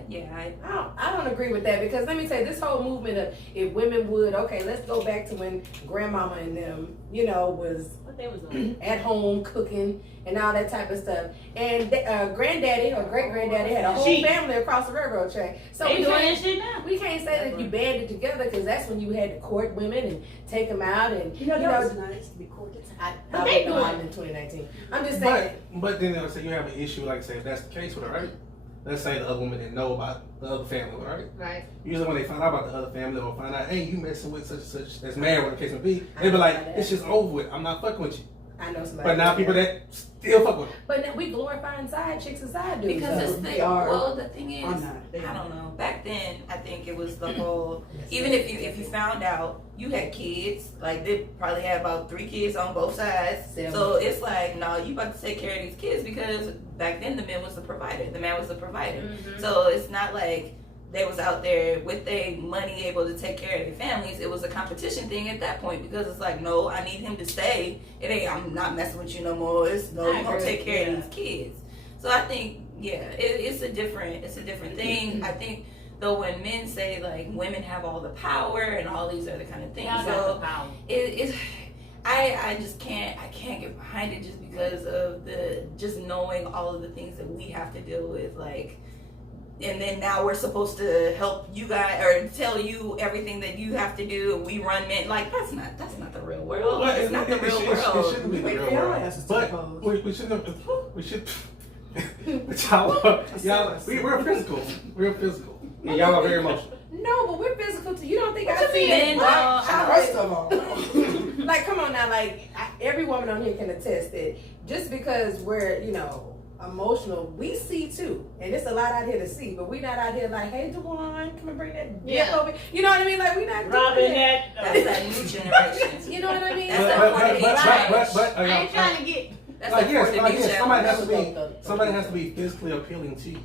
don't agree with that because let me tell you, this whole movement of if women would, okay, let's go back to when grandmama and them, you know, was what they was doing. at home cooking and all that type of stuff. And granddaddy or great granddaddy had a whole She- family across the railroad track. So They we doing can't, that shit now. we can't say that you banded together because that's when you had to court women and take them out and You know, that was nice to be courted. I But they wouldn't know doing- I'm in 2019. I'm just saying. But then they'll say you have an issue, like say if that's the case with her, right? Let's say the other woman didn't know about the other family, right? Right. Usually when they find out about the other family or find out, hey, you messing with such and such that's married, whatever the case may be, they be like, it's just over with. I'm not fucking with you. I know somebody. But now people that still fuck with them. But now we glorifying side chicks and side dudes. Because though. it's They the are. well, the thing is, I'm not. They I are. don't know. Back then, I think it was the whole. Even if you found out you had kids, like they probably had about 3 kids on both sides. 7. So it's like, no, you about to take care of these kids because back then the man was the provider. The man was the provider. Mm-hmm. So it's not like they was out there with their money able to take care of their families. It was a competition thing at that point because it's like, no, I need him to stay. It ain't, I'm not messing with you no more. It's no, I you gonna agree, take care yeah. of these kids. So I think, yeah, it's a different thing. I think though when men say like women have all the power and all these other kind of things, Y'all got so the power. I just can't get behind it just because of just knowing all of the things that we have to deal with, like, and then now we're supposed to help you guys or tell you everything that you have to do and we run men, like that's not the real world. Well, It's not the real It world. shouldn't be the Wait, real they are world. asses to But pose. we should. But we're physical. We're physical. And y'all are very emotional. No, but we're physical too. You don't think I you see mean? it? First of all, Like, come on now. Like, every woman on here can attest that just because we're, you know, emotional, we see too, and it's a lot out here to see, but we not out here like, hey, Jawan, come and bring that Yeah. over. You know what I mean? Like we not Robin doing that. That's that new generation. You know what I mean? That's that part of the change. but I ain't trying to get That's like that yes, part of like the yes, new somebody has to challenge. be physically appealing to you.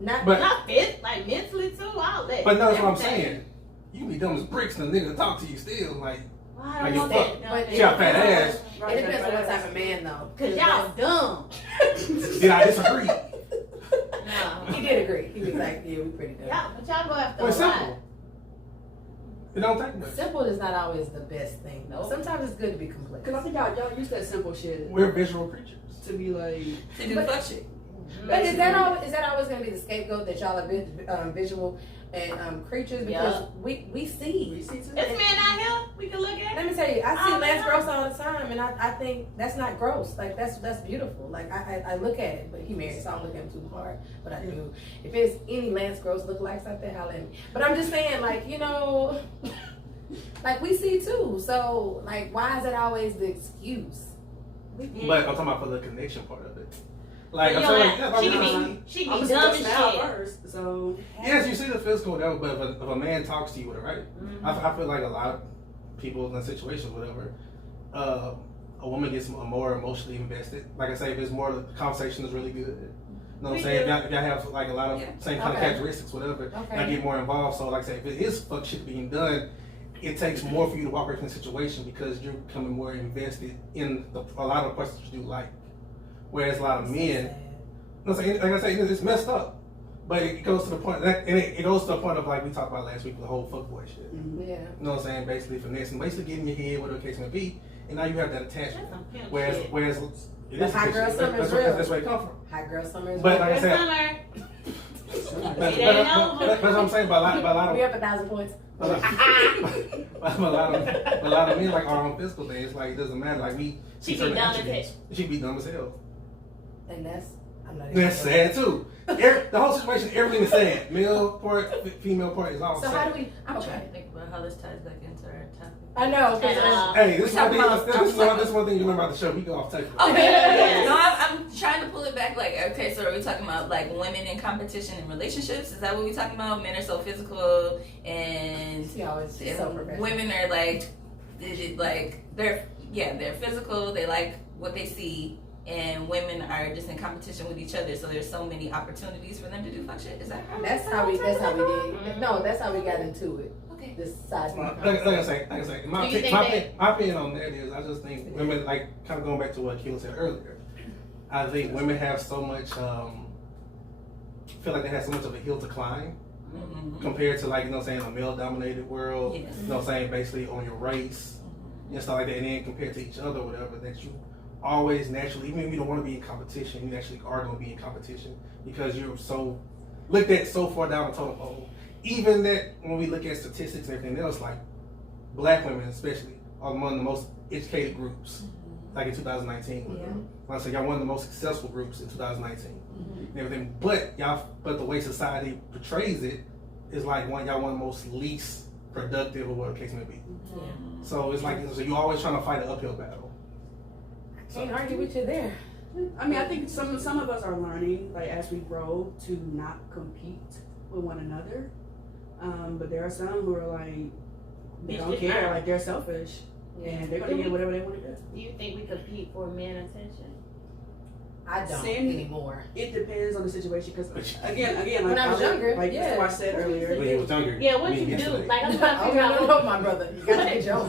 Not But not fit, like mentally too. All that. but no, that's what I'm Everything. saying. You can be dumb as bricks and the nigga talk to you still like Why Like I you want fuck. that? But she got fat ass. it depends on what type of man though. Cause y'all dumb. Did I disagree? No. He did agree. He was like, yeah, we pretty dumb. Y'all, but y'all go after Well, it's a lot. simple. It don't take much. Simple is not always the best thing though. Nope. Sometimes it's good to be complex. Because I think y'all use that simple shit We're visual creatures. to be like. To do fuck shit. But is that always going to be the scapegoat that y'all are visual and creatures? Because we see. We see too. It's men out here we can look at. Let me tell you, I see All the Lance time. gross all the time, and I think that's not gross. Like that's beautiful. Like I look at it, but he married, so I don't look at him too hard. But I do. If there's any Lance gross lookalikes out there, holla at me. But I'm just saying, like like we see too. So like, why is it always the excuse? But I'm talking about for the connection part of it. Like You I'm know saying, what? yeah, She I'm be just dumb gonna as smile shit. first, so. yes, you see the physical level, but if a man talks to you with it, right? Mhm. I feel like a lot of people in situations, whatever, a woman gets more emotionally invested. Like I say, if it's more, the conversation is really good. You know what I'm We saying? do. If y'all have like a lot of Yeah. same kind of Okay. characteristics, whatever, Okay. y'all get more involved. So like I say, if it is fuck shit being done, it takes more for you to walk away from the situation because you're becoming more invested in a lot of the questions you do like. Whereas a lot of men, no, like I say, it's messed up. But it goes to the point, and it goes to the point of like we talked about last week, the whole fuckboy shit. Mhm. Yeah. You know what I'm saying? Basically finessing, basically getting in your head, whatever the case may be, and now you have that attachment. That's some pimp Whereas shit. it The is hot girl that's, summer is where, real. that's where it comes from. Hot girl summer is But real. like I said, Summer. but It ain't over. that's what I'm saying. But a lot We of up 1,000 points. a lot of men like are on physical things. Like it doesn't matter. Like we She see be certain dumb as attributes. She be dumb as hell. And I'm not And that's sad too. The whole situation, everything is sad. Male part, female part is all So sad. how do we? I'm Okay. trying to think about how this ties back into our topic. I know. 'Cause, And, Hey, this is We're one thing. talking about- This is one thing you remember about the show. We go off topic. Okay, Yes. no, I'm trying to pull it back. Like, okay, so are we talking about like women in competition in relationships? Is that what we're talking about? Men are so physical, and she always so professional. women are like, they're physical. They like what they see, and women are just in competition with each other. So there's so many opportunities for them to do fuck shit. Is that how? That's how we did. No, that's how we got into it. Okay. This sidebar. Like I say, my Do you think opinion on that is, I just think women, like, kind of going back to what Keela said earlier, I think women have so much, feel like they have so much of a hill to climb Mm-hmm. compared to, like, you know what I'm saying, a male-dominated world, Yes. you know what I'm saying, basically on your race, and stuff like that, and then compared to each other, whatever, that you always naturally, even if you don't want to be in competition, you actually are going to be in competition because you're so, looked at so far down the totem pole. Even that, when we look at statistics and everything else, like, black women especially are among the most educated groups, like in 2019. Yeah. I say y'all one of the most successful groups in 2019 and everything. But the way society portrays it is like y'all one of the most least productive or whatever the case may be. Yeah. So it's like so you're always trying to fight an uphill battle. Can't argue with you there. I mean, I think some of us are learning, like as we grow, to not compete with one another. But there are some who are like they don't care, like they're selfish, and they're gonna get whatever they want to get. Do you think we compete for men attention? I don't Same. anymore. It depends on the situation, because again, like When I was younger, like yeah. before I said earlier. When you was younger. Yeah, what me you do? yesterday. Like I'm trying to figure out. No, my brother. You gotta take your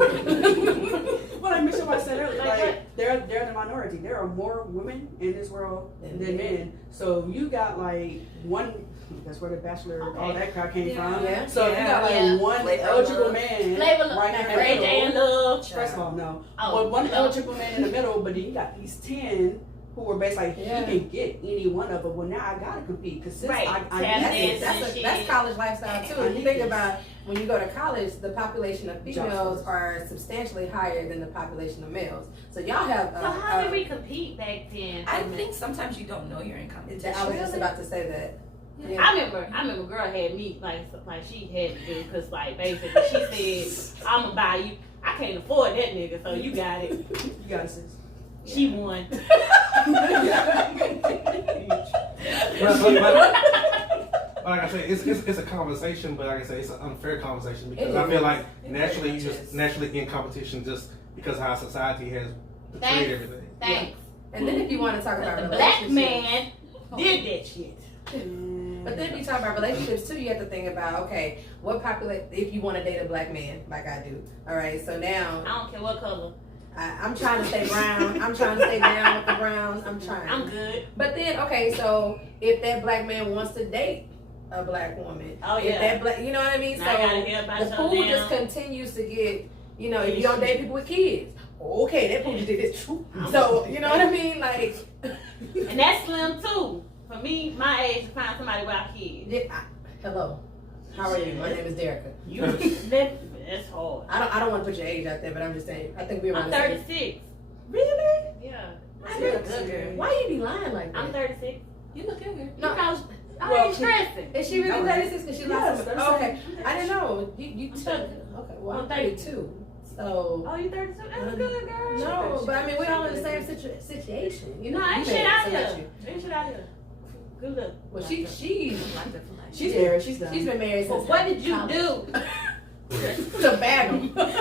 Well, I mentioned what I said earlier. Like Like what? they're the minority. There are more women in this world than men. So you got like one. That's where the Bachelor, all that crowd came from. Yeah. So you got like Yeah. one Flavor eligible Love. man Flavor Love, right in the Ray J and middle. Love. First of all, no. Oh, Well, one no. eligible man in the middle, but then you got these 10 who were basically like, Yeah. he can get any one of them. Well, now I gotta compete because since Right. I Tap need dance. it. That's college lifestyle too. I If you need think this. about when you go to college, the population of females are substantially higher than the population of males. So y'all have. So how did we compete back then? I think sometimes you don't know you're in competition. I was just about to say that. Yeah. I remember girl had me like she had to do because like basically she said I'ma buy you. I can't afford that nigga, so you got it. You got it, sis. She won. Like I said, it's a conversation, but like I said, it's an unfair conversation because I feel like naturally you just naturally in competition just because of how society has portrayed everything. Thanks. And then if you want to talk about The relationships, black man did that shit. but then if you talk about relationships too, you have to think about, okay, what populate if you want to date a black man like I do. All right, so now I don't care what color. I'm trying to stay brown. I'm trying to stay down with the browns. I'm trying. I'm good. But then, okay, so if that black man wants to date a black woman, Oh if yeah. that black, you know what I mean? Now I gotta hear So about the your pool damn- just continues to get, you know, if you don't date people with kids, okay, that pool just did this. So you know what I mean? Like, And that's slim too. For me, my age, to find somebody without kids. hello, how are you? My name is Derica. You, that's hard. I don't want to put your age out there, but I'm just saying. I think we're I'm around the same. 36. Really? Yeah. I look look good, girl. Why you be lying like that? I'm 36. You look younger. No. Because I Well, ain't stressing. Is she really No. 36? Because she Yes, lost. that's Okay, okay. I didn't know. You I'm took. 30. Okay, well I'm I'm 30. 32. So Oh, you 32? That's good, girl. no, but I mean we're all in the same situation. You know, No, ain't you shit made out it so here. that you- Ain't shit out here. Good luck. Well, she's She's married. She's done. been married Well, since. what did you college. do? To bag him? I done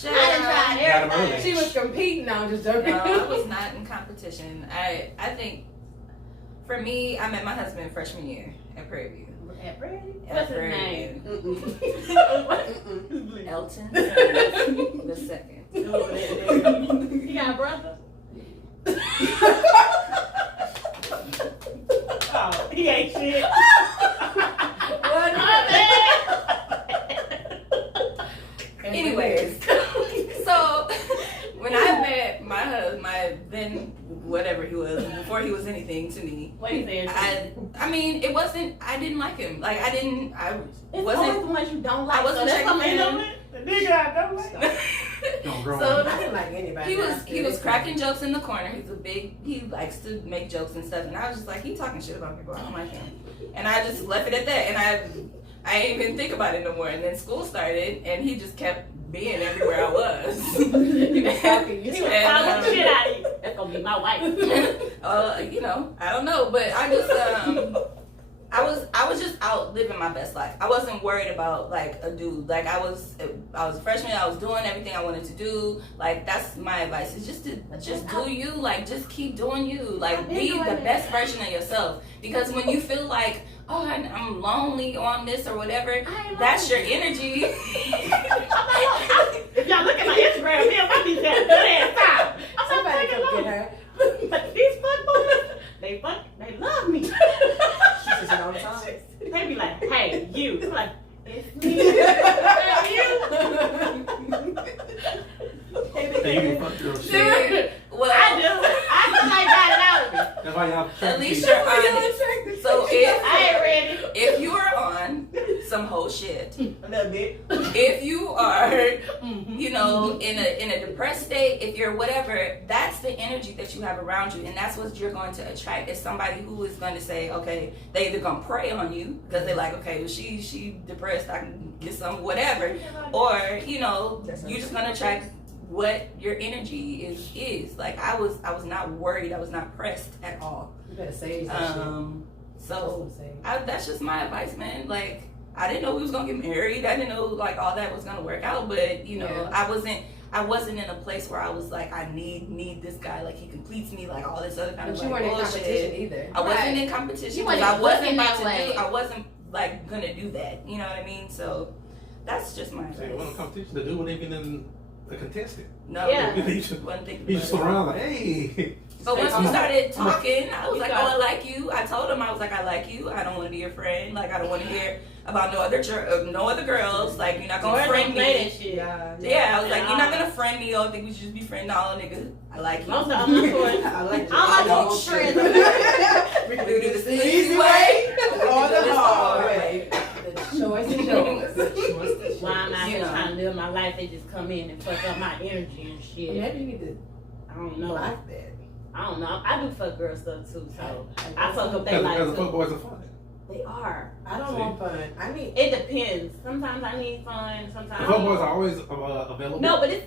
tried Got 'em everything. early. She was competing. No, I'm just joking. No, I was not in competition. I think for me, I met my husband freshman year at Prairie View. At Brady? At What's his Prairie name? View. Elton the second. You got a brother? Oh, he ain't shit. What? Anyways, so when I met my husband, my then whatever he was before he was anything to me, What he said? I mean it wasn't. I didn't like him. Like I It's wasn't- always the ones you don't like. I wasn't so that's checking something him. The nigga I don't like. Don't grow So up. I didn't like anybody. he was cracking jokes in the corner. He likes to make jokes and stuff, and I was just like, he talking shit about people. I don't like him, and I just left it at that. And I didn't even think about it no more. And then school started, and he just kept being everywhere I was. He was talking. He was following shit out of you. That's gonna be my wife. You know, I don't know, but I just I was just out living my best life. I wasn't worried about like a dude. Like I was a freshman. I was doing everything I wanted to do. Like that's my advice. Is just to do you. Like just keep doing you. Like be the best version of yourself. Because when you feel like I'm lonely on this or whatever, that's your energy. If y'all look at my Instagram, me and my bitch had a good ass time. I'm so Somebody fucking come get lonely. her. But these fuck boys, they love me. She says it all the time. They be like, hey, you. I'm like, it's me. Hey, you can fuck your shit. Well, I do. I feel like got it out of me. That's why y'all. at least you're honest. So I ain't ready. if you are on some whole shit, A little bit. if you are, you know, in a depressed state, if you're whatever, that's the energy that you have around you, and that's what you're going to attract. Is somebody who is going to say, okay, they either gonna prey on you because they're like, okay, well she depressed, I can get some whatever, or you know, you're just gonna attract what your energy is. Like I was not worried, I was not pressed at all. You better save that So shit. that's just my advice, man. Like I didn't know we was gonna get married. I didn't know like all that was gonna work out. But you know, Yeah. I wasn't in a place where I was like, I need this guy. Like he completes me. Like all this other kind But of you like weren't in bullshit. competition either. I wasn't Right. in competition. You 'cause wasn't I wasn't looking about that to way. do. I wasn't like gonna do that. You know what I mean? So that's just my See, when advice. it competition, the dude wasn't even in the contestant. No, Yeah. He just wasn't thinking he about just it. went around like, hey. But once we started talking, I was You like, got- oh, I like you. I told him, I was like, I like you. I don't want to be your friend. Like, I don't want to hear about no other girls. Like, you're not going to friend play that me. shit. Yeah, I was like, you're not going to friend me. I think we should just be friends. No, nigga, I like you. Most of them, I'm going. I like I don't like those trends. We can do this the easy way. Or the hard way. The choice is yours. Why I'm out You here know. trying to live my life, they just come in and fuck up my energy and shit. Maybe you need to I don't know. block that. I don't know. I do fuck girl stuff too, so I fuck up their As life a fuck too. boys are fun. They are. I don't want fun. I need. It depends. Sometimes I need fun. The Sometimes. fuck boys are always available. No, but it's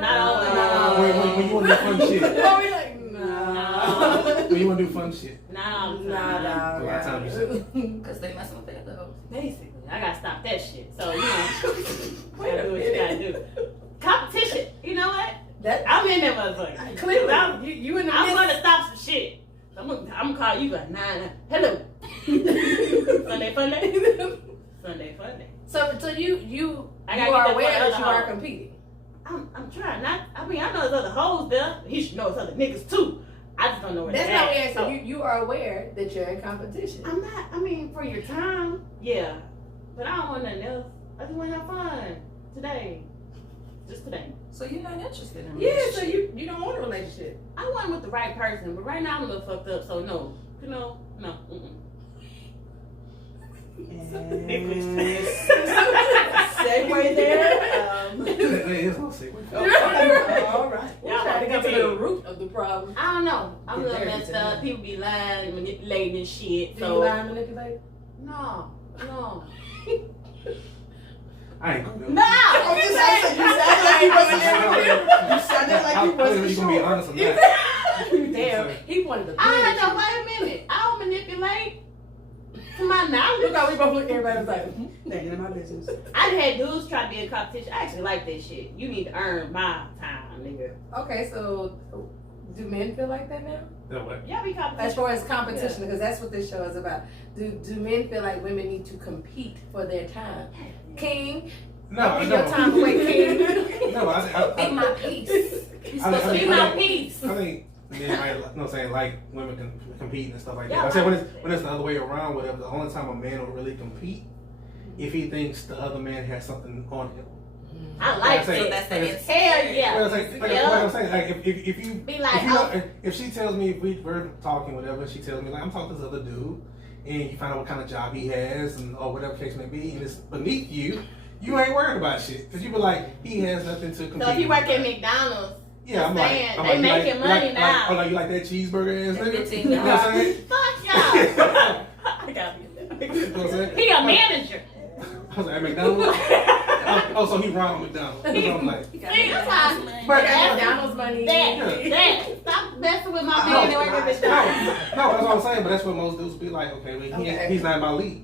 not always. When you want to do fun shit. Oh, we like no. When you want to do fun shit. Nah, A lot of times you say. Because they messing with the other hoes. Basically, I gotta stop that shit. So you know, gotta do what you gotta do. Competition. You know what? I'm in there, motherfucker. Clearly, you in the I'm midst. gonna stop some shit. I'm gonna call you like 9. Hello. Sunday fun day. Sunday fun day. So you I are gotta get aware that that you other are hoe. competing. I'm trying not. I mean, I know there's other hoes there. He should know it's other niggas too. I just don't know where That's they're not what at. we asked. You are aware that you're in competition. I'm not. I mean, for your time, yeah. But I don't want nothing else. I just want to have fun today. Just today. So you're not interested in a Yeah, relationship? so you don't want a relationship. I want with the right person, but right now I'm a little fucked up. So no, you know, no. Segue there. It's no secret. All right. We're trying to get to the root of the problem. I don't know. I'm a Get little there, messed get up. there. People be lying, manipulating and shit. Do So you lie and manipulate? no. I ain't gonna do it. No. I'm just saying, you sounded like you wasn't there. You sounded like you wasn't You gonna be sure. honest on that. Damn, he wanted to. I don't know. Wait a minute. I don't manipulate. To my knowledge. Look how we both look at everybody and like, That ain't my business. I done had dudes try to be in competition. I actually like that shit. You need to earn my time, nigga. okay, so do men feel like that now? That way. Y'all be competition. As far as competition, because that's what this show is about. Do men feel like women need to compete for their time? King, No, give no. your time away, King. No, Be my peace. You're supposed to Be be my my peace. I think men might, you know what I'm saying, like women can compete and stuff like that. Yeah, I say like when it's the other way around, whatever, the only time a man will really compete if he thinks the other man has something on him. I like So that. that's the insecurity. Hell yeah. Well, it's like Yeah. I'm saying, like if you Be like, if, you know, if she tells me if we're talking whatever, she tells me like I'm talking to this other dude, and you find out what kind of job he has and or whatever case may be, and it's beneath you, you ain't worried about shit because you be like he has nothing to compete. So if you work at with. McDonald's, Yeah, I'm saying, like, they you making money like, now. Like, you like that cheeseburger ass nigga? $15. You know what I'm saying? fuck y'all. I gotta be You know what I'm saying? He a manager. I was like, at McDonald's? Oh, so he Ronald McDonald. That's what I'm like. You got See, that's why. But McDonald's money. That. Stop messing with my No, man that work at McDonald's. no, that's what I'm saying, but that's what most dudes be like, okay, well, Okay. he's not in my league.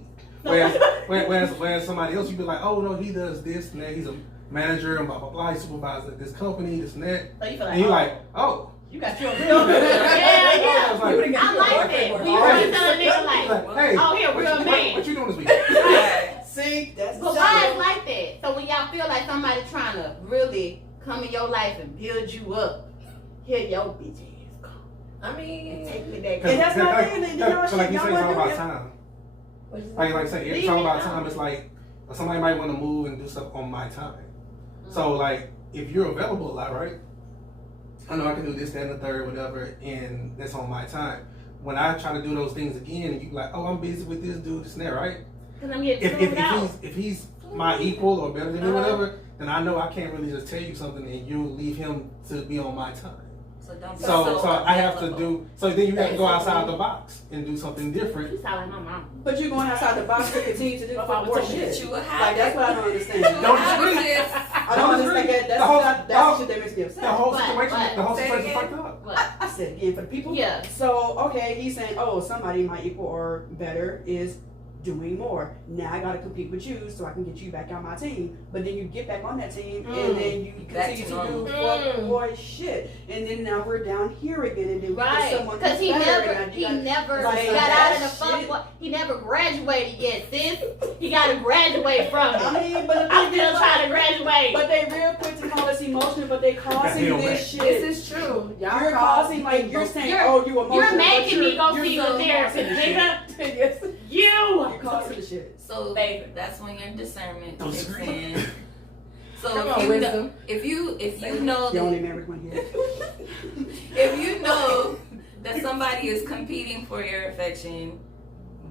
Whereas somebody else, you be like, oh, no, he does this and that, he's a manager and blah, blah, blah, he supervises at this company, this and that. So you feel like, And you're like, oh. you got your real good. Yeah, I was like, You I like that. When you Alright. really tell a nigga like, hey, oh, he a real man. what you doing this week? See, that's But why it's like that? So when y'all feel like somebody trying to really come in your life and build you up, here your bitch ass go. I mean, Take me that. And that's my thing, and y'all So like you y'all say, it's all wanna about do time. what'd you say? Like say, it's all about time. It's like somebody might want to move and do stuff on my time. So like, if you're available a lot, right? I know I can do this, that, and the third, whatever, and that's on my time. When I try to do those things again, and you like, oh, I'm busy with this dude, this and that, right? Because I'm getting tuned out. If he's my equal or better than me, whatever, then I know I can't really just tell you something and you'll leave him to be on my time. So don't be So I have to available. do. So then you have to go outside the box and do something different. You sound like my mom. But you're going outside the box to continue to do more But shit. you a Like, habit. that's what I don't understand. Don't Habit disagree. is- I don't understand that. The whole- That's the shit that makes me The upset. whole But- situation, the whole say it situation again. fucked up. What? I said again for the people. Yeah. So, okay, he's saying, oh, somebody my equal or better is doing more. Now I gotta compete with you so I can get you back on my team. But then you get back on that team and then you Back continue to to normal. do fuck boy shit. And then now we're down here again and then we get Right. someone Because who's he better never, and he I- never like, got out of the that fuck. shit- He never graduated yet, sis. He got to graduate from I it. mean, but the I'm thing still is, trying to graduate. but they real quick to call us emotional, but they causing Hell, this man. shit. This is true. Y'all You're causing like you're saying, You're- oh, you emotional. You're but making me go you're see so a therapist, causing the shit. nigga. yes. You. You're causing the shit. So Baby. that's when your discernment Don't kicks disagree. in. So Come if on, you wisdom. know, if you know The only that, married one here. if you know that somebody is competing for your affection,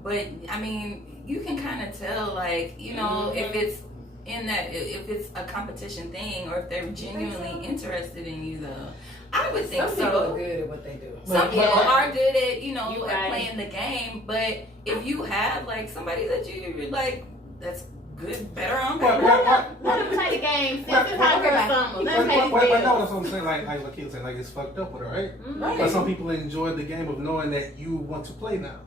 but I mean you can kind of tell, like, you know, if it's in that, if it's a competition thing or if they're genuinely interested in you, though. I would think Some people are so. good at what they do. Some people Yeah. are good at, you know, You at right. playing the game, but if you have like somebody that you're like that's good, better on What? paper. Let them play the game. Since it's hot girl summer, let them pay But these no, bills. that's what I'm saying. Like Lakeith said, like it's fucked up with her, right? Right. But some people enjoy the game of knowing that you want to play now.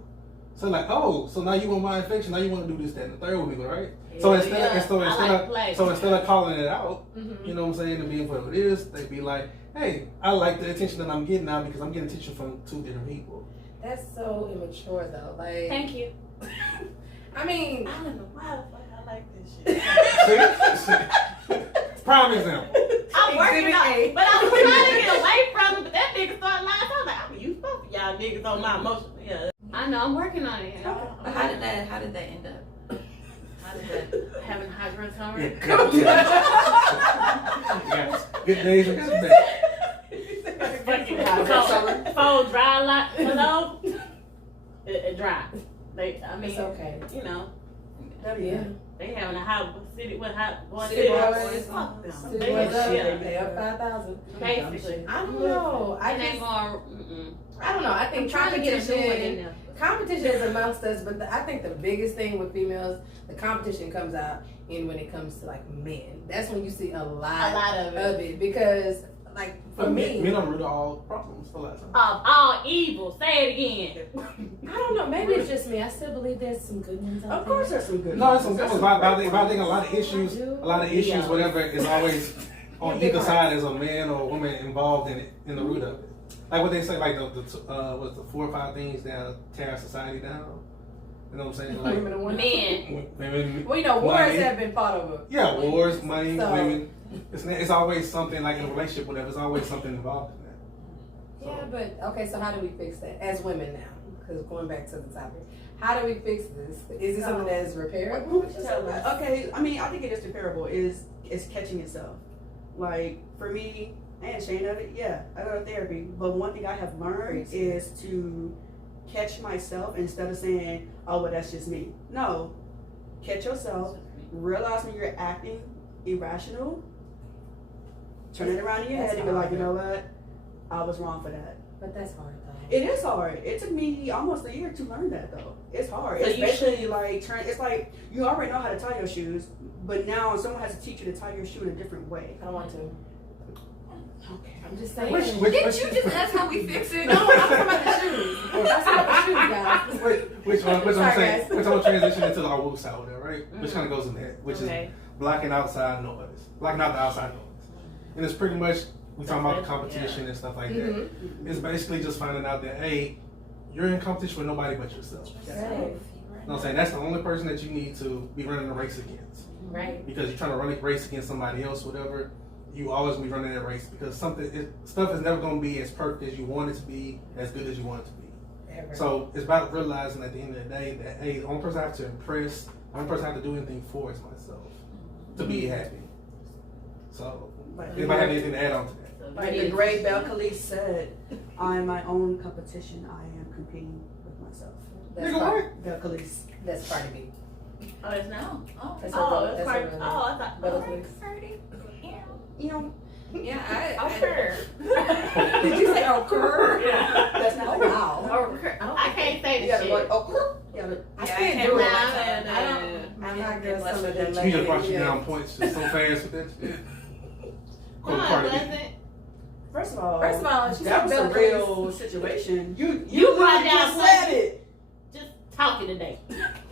So like, oh, so now you want my affection, now you want to do this, that, and the third with me, right? So instead of calling it out, you know what I'm saying, and being what it is, they be like, hey, I like the attention that I'm getting now because I'm getting attention from two different people. That's so immature though. Like, Thank you. I mean, I don't know why the fuck I like this shit. See? Prime example. I'm working Exhibit on A. it, but I was trying to get away from it, but that nigga started lying. I was like, I'm used to y'all niggas on my emotions. Yeah. I know, I'm working on it. But how did that end up? How did that? Having high growth summer. Yes. Good days and good days. Phone dry a lot. Hello? It dry. I mean, it's okay. you know, Yeah. they having a hot city with hot boys. City boys. Fuck them. City They boys up, shit. they up 5,000. Basically. I don't know. I ain't going. I don't know. I think Trying to get a new one in competition. there. Competition is amongst us, but I think the biggest thing with females, the competition comes out in when it comes to like men. That's when you see a lot of it. because like for me, Men are root of all problems for last time. Of all evil. Say it again. I don't know. Maybe it's just me. I still believe there's some good ones out Of course, there's some good. No, it's ones. some good ones, but I think a lot of issues, whatever, is always on either side as a man or a woman involved in it, in the root of it. Like what they say, like what's the 4 or 5 things that tear society down? You know what I'm saying? Like women and women. Men. women. Well, you know, wars money. have been fought over. Yeah, wars, money, So- women. It's always something like in a relationship, whatever. It's always something involved in that. Yeah, but okay. So how do we fix that as women now? Because going back to the topic, how do we fix this? Is it something that is repairable? Okay, I mean, I think it is repairable. Is catching itself. Like for me, I ain't ashamed of it. Yeah, I go to therapy. But one thing I have learned is to catch myself instead of saying, "Oh, well, that's just me." No, catch yourself. Realize when you're acting irrational. Turn it around in your head and be like, you know what? I was wrong for that. But that's hard though. It is hard. It took me almost a year to learn that though. It's hard. So It's you basically like it's like you already know how to tie your shoes, but now someone has to teach you to tie your shoe in a different way. I don't want to. Okay. I'm just saying. Which Didn't you just ask how we fix it? No, I'm talking about the shoes. I'm talking about the shoes, guys. which I'm Sorry, saying, guys. which I'm gonna transition into our woo side there, right? Which kind of goes in that, which Okay. is blocking outside noise, blocking out the outside noise, and it's pretty much we talking about the competition and stuff like that. Mm-hmm. It's basically just finding out that hey, you're in competition with nobody but yourself. Right. You know what I'm saying? That's the only person that you need to be running a race against. Right. Because you're trying to run a race against somebody else, whatever, you always be running that race because stuff is never going to be as perfect as you want it to be, as good as you want it to be. Ever. So it's about realizing at the end of the day that hey, the only person I have to impress, the only person I have to do anything for is myself to be happy. So anybody have anything to add on to that? Like the great Bel Khalif said, I am my own competition. I am competing with myself. That's Nigga, part, what? Bel Khalif. that's Cardi B. Oh, it's not. Oh, That's Oh, a it's real part. Oh, I thought. Bella Oh, Khalif. You know, yeah, okay. Did you say occur? Yeah. that's not Oh like wow. I can't say You the gotta shit. go, oh, yeah, but I Yeah, I can't can't do it. remember. I'm not good at some of them. You just brought you yeah. down points just so fast with that shit. Quote No, it Cardi B. wasn't. First of all, she that was said a Bella real situation. You brought literally down just said it. Just talking today.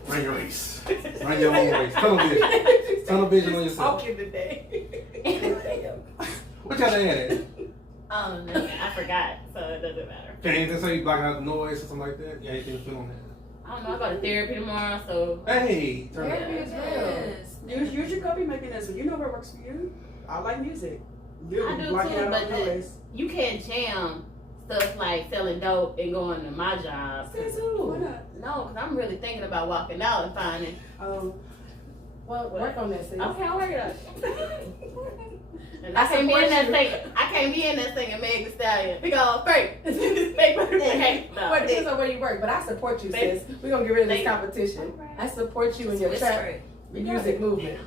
Run your race. Run your own race. Tunnel vision. Tunnel vision on yourself. Talking today. What y'all add? Oh no, I forgot, so it doesn't matter. Can anything say you blocking out the noise or something like that? Yeah, anything to feel on that? I don't know. I go to therapy tomorrow, so Hey, turn it. Therapy is real. Use your coping mechanism. You know what works for you. I like music. I Literally do blocking too, out but all the- noise. you can't jam stuff like selling dope and going to my job. Says who? Why not? No, because I'm really thinking about walking out and finding. Well, work on that, sis. Okay, I'll work it out. And I I can't be support in that you. thing. I can't be in that thing and Meg Thee Stallion. We go break. Okay, no. Well, it depends on where you work, but I support you, Thank- sis. We're gonna get rid of this thank- competition. I support you in your whisper trap it. music movement.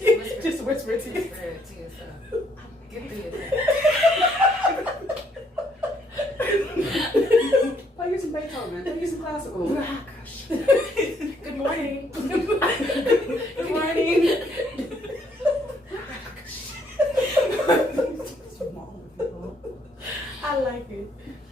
Whisper. Just whisper it to you. Whisper it to yourself. Get through yourself. Play you some Beethoven. Play you some classical. Good morning. I like it.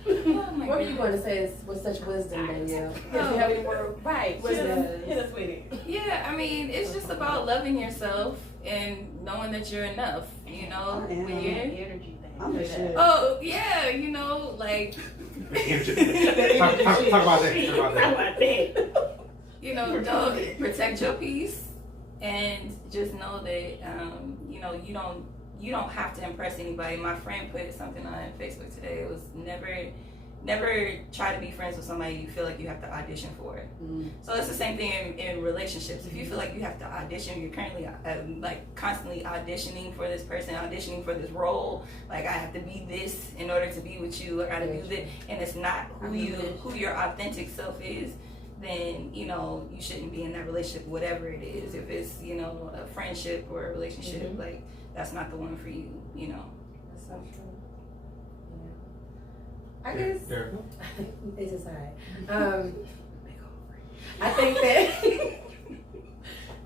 Oh my What were you goodness. going to say with such wisdom, Danielle? Oh. If you have any more Right. Hit us with it. Yeah, I mean, it's just about loving yourself and knowing that you're enough. You know, I am. when you're. Energy thing. I'm the shit. Oh yeah, you know, like talk about that. Talk about that. you know, don't protect your peace and just know that you know you don't have to impress anybody. My friend put something on Facebook today. It was never try to be friends with somebody you feel like you have to audition for. So it's the same thing in relationships. If you feel like you have to audition, you're currently like constantly auditioning for this person, auditioning for this role. Like I have to be this in order to be with you. I got to do this, and it's not who your authentic self is. Then you know you shouldn't be in that relationship, whatever it is. If it's a friendship or a relationship, like that's not the one for you. You know. That's so true. I guess it's just alright.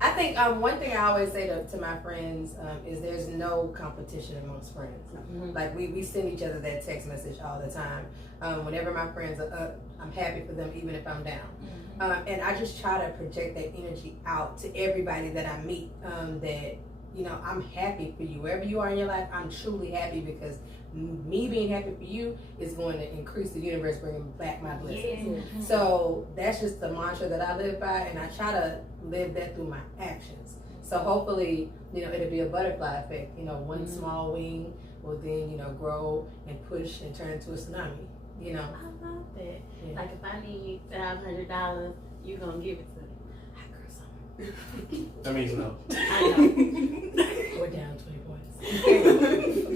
I think one thing I always say to my friends is there's no competition amongst friends. Like we send each other that text message all the time. Whenever my friends are up, I'm happy for them even if I'm down. And I just try to project that energy out to everybody that I meet. That I'm happy for you. Wherever you are in your life, I'm truly happy because me being happy for you is going to increase the universe bringing back my blessings. So that's just the mantra that I live by, and I try to live that through my actions. So hopefully, it'll be a butterfly effect. One small wing will then, grow and push and turn into a tsunami. I love that. Yeah. Like if I need $500, you gonna give it to me. I girl something. That means no. I know. We're down 20 points.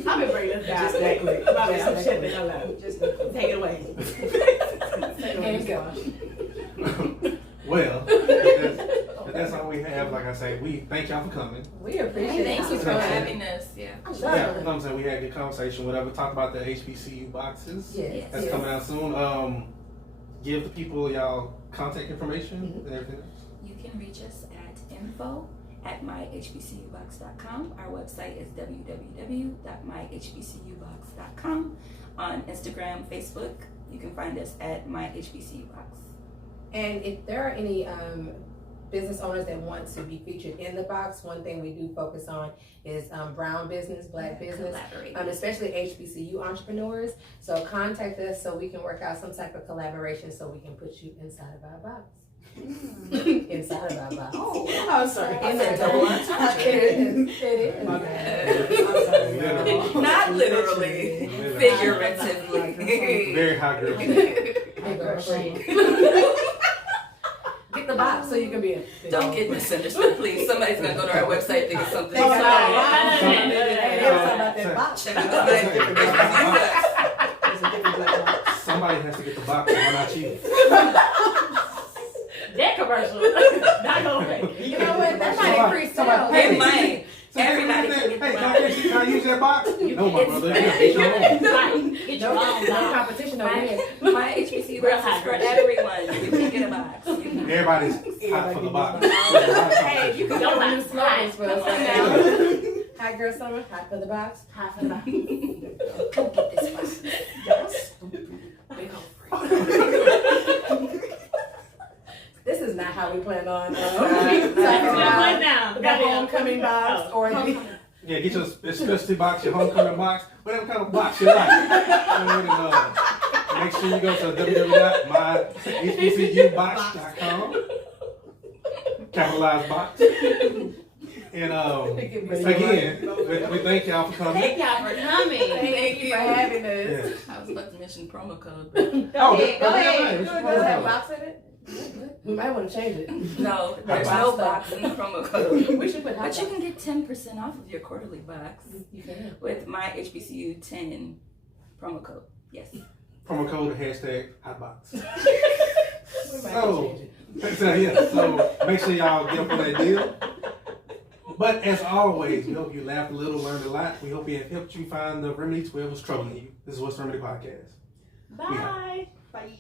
I've been bringing us down. Just that quick. Probably some shit that I love. Just that quick. Take it away. And go. Well, if that's all we have. Like I say, we thank y'all for coming. We appreciate it. Thank you for having us. Yeah. Yeah, you know what I'm saying? We had a good conversation, whatever. Talk about the HBCU boxes. Yes. That's coming out soon. Give the people y'all contact information and everything else. You can reach us at info@myhbcubox.com. Our website is www.myhbcubox.com. On Instagram, Facebook, you can find us at MyHBCUBox. And if there are any business owners that want to be featured in the box, one thing we do focus on is brown business, black business, especially HBCU entrepreneurs. So contact us so we can work out some type of collaboration so we can put you inside of our box. Inside of our box. Oh, I'm sorry. In there, double entendre. It is. My bad. Not literally, figuratively. Very high girl. Get the box so you can be in. Don't get misunderstood, please. Somebody's gonna go to our website thinking something. About Some- that box. Check out the There's a different black box. Somebody has to get the box. Why not you? That commercial. Not gonna make. You know what? That might increase sales. It might. Everybody can Hey, get the can I use that box? No, my brother. It's- Get your own. Right. Get your own No box. competition over here. My HBCU box is for everyone. You can get a box. Everybody's hot for the box. Hey, you can Don't go buy new slogans for us Come on right now. Hot girl summer, hot for the box. Hot for the box. Go get this box. Big old free. This is not how we planned on talking about the homecoming box or the Yeah, get your specialty box, your homecoming box, whatever kind of box you like. And make sure you go to www.myhbcubox.com. Capitalized box. And again, we thank y'all for coming. Thank y'all for coming. Thank you for having us. Yeah. I was about to mention promo code. Go ahead. Does it have box in it? We might want to change it. No, there's no box in the promo code. We should put hot But you box. can get 10% off of your quarterly box You can. with my HBCU 10 promo code. Yes. Promo code #hotbox. We might So, change it. so make sure y'all get up on that deal. But as always, we hope you laughed a little, learned a lot. We hope we have helped you find the remedy to whatever's troubling you. This is What's the Remedy Podcast. Bye. Bye.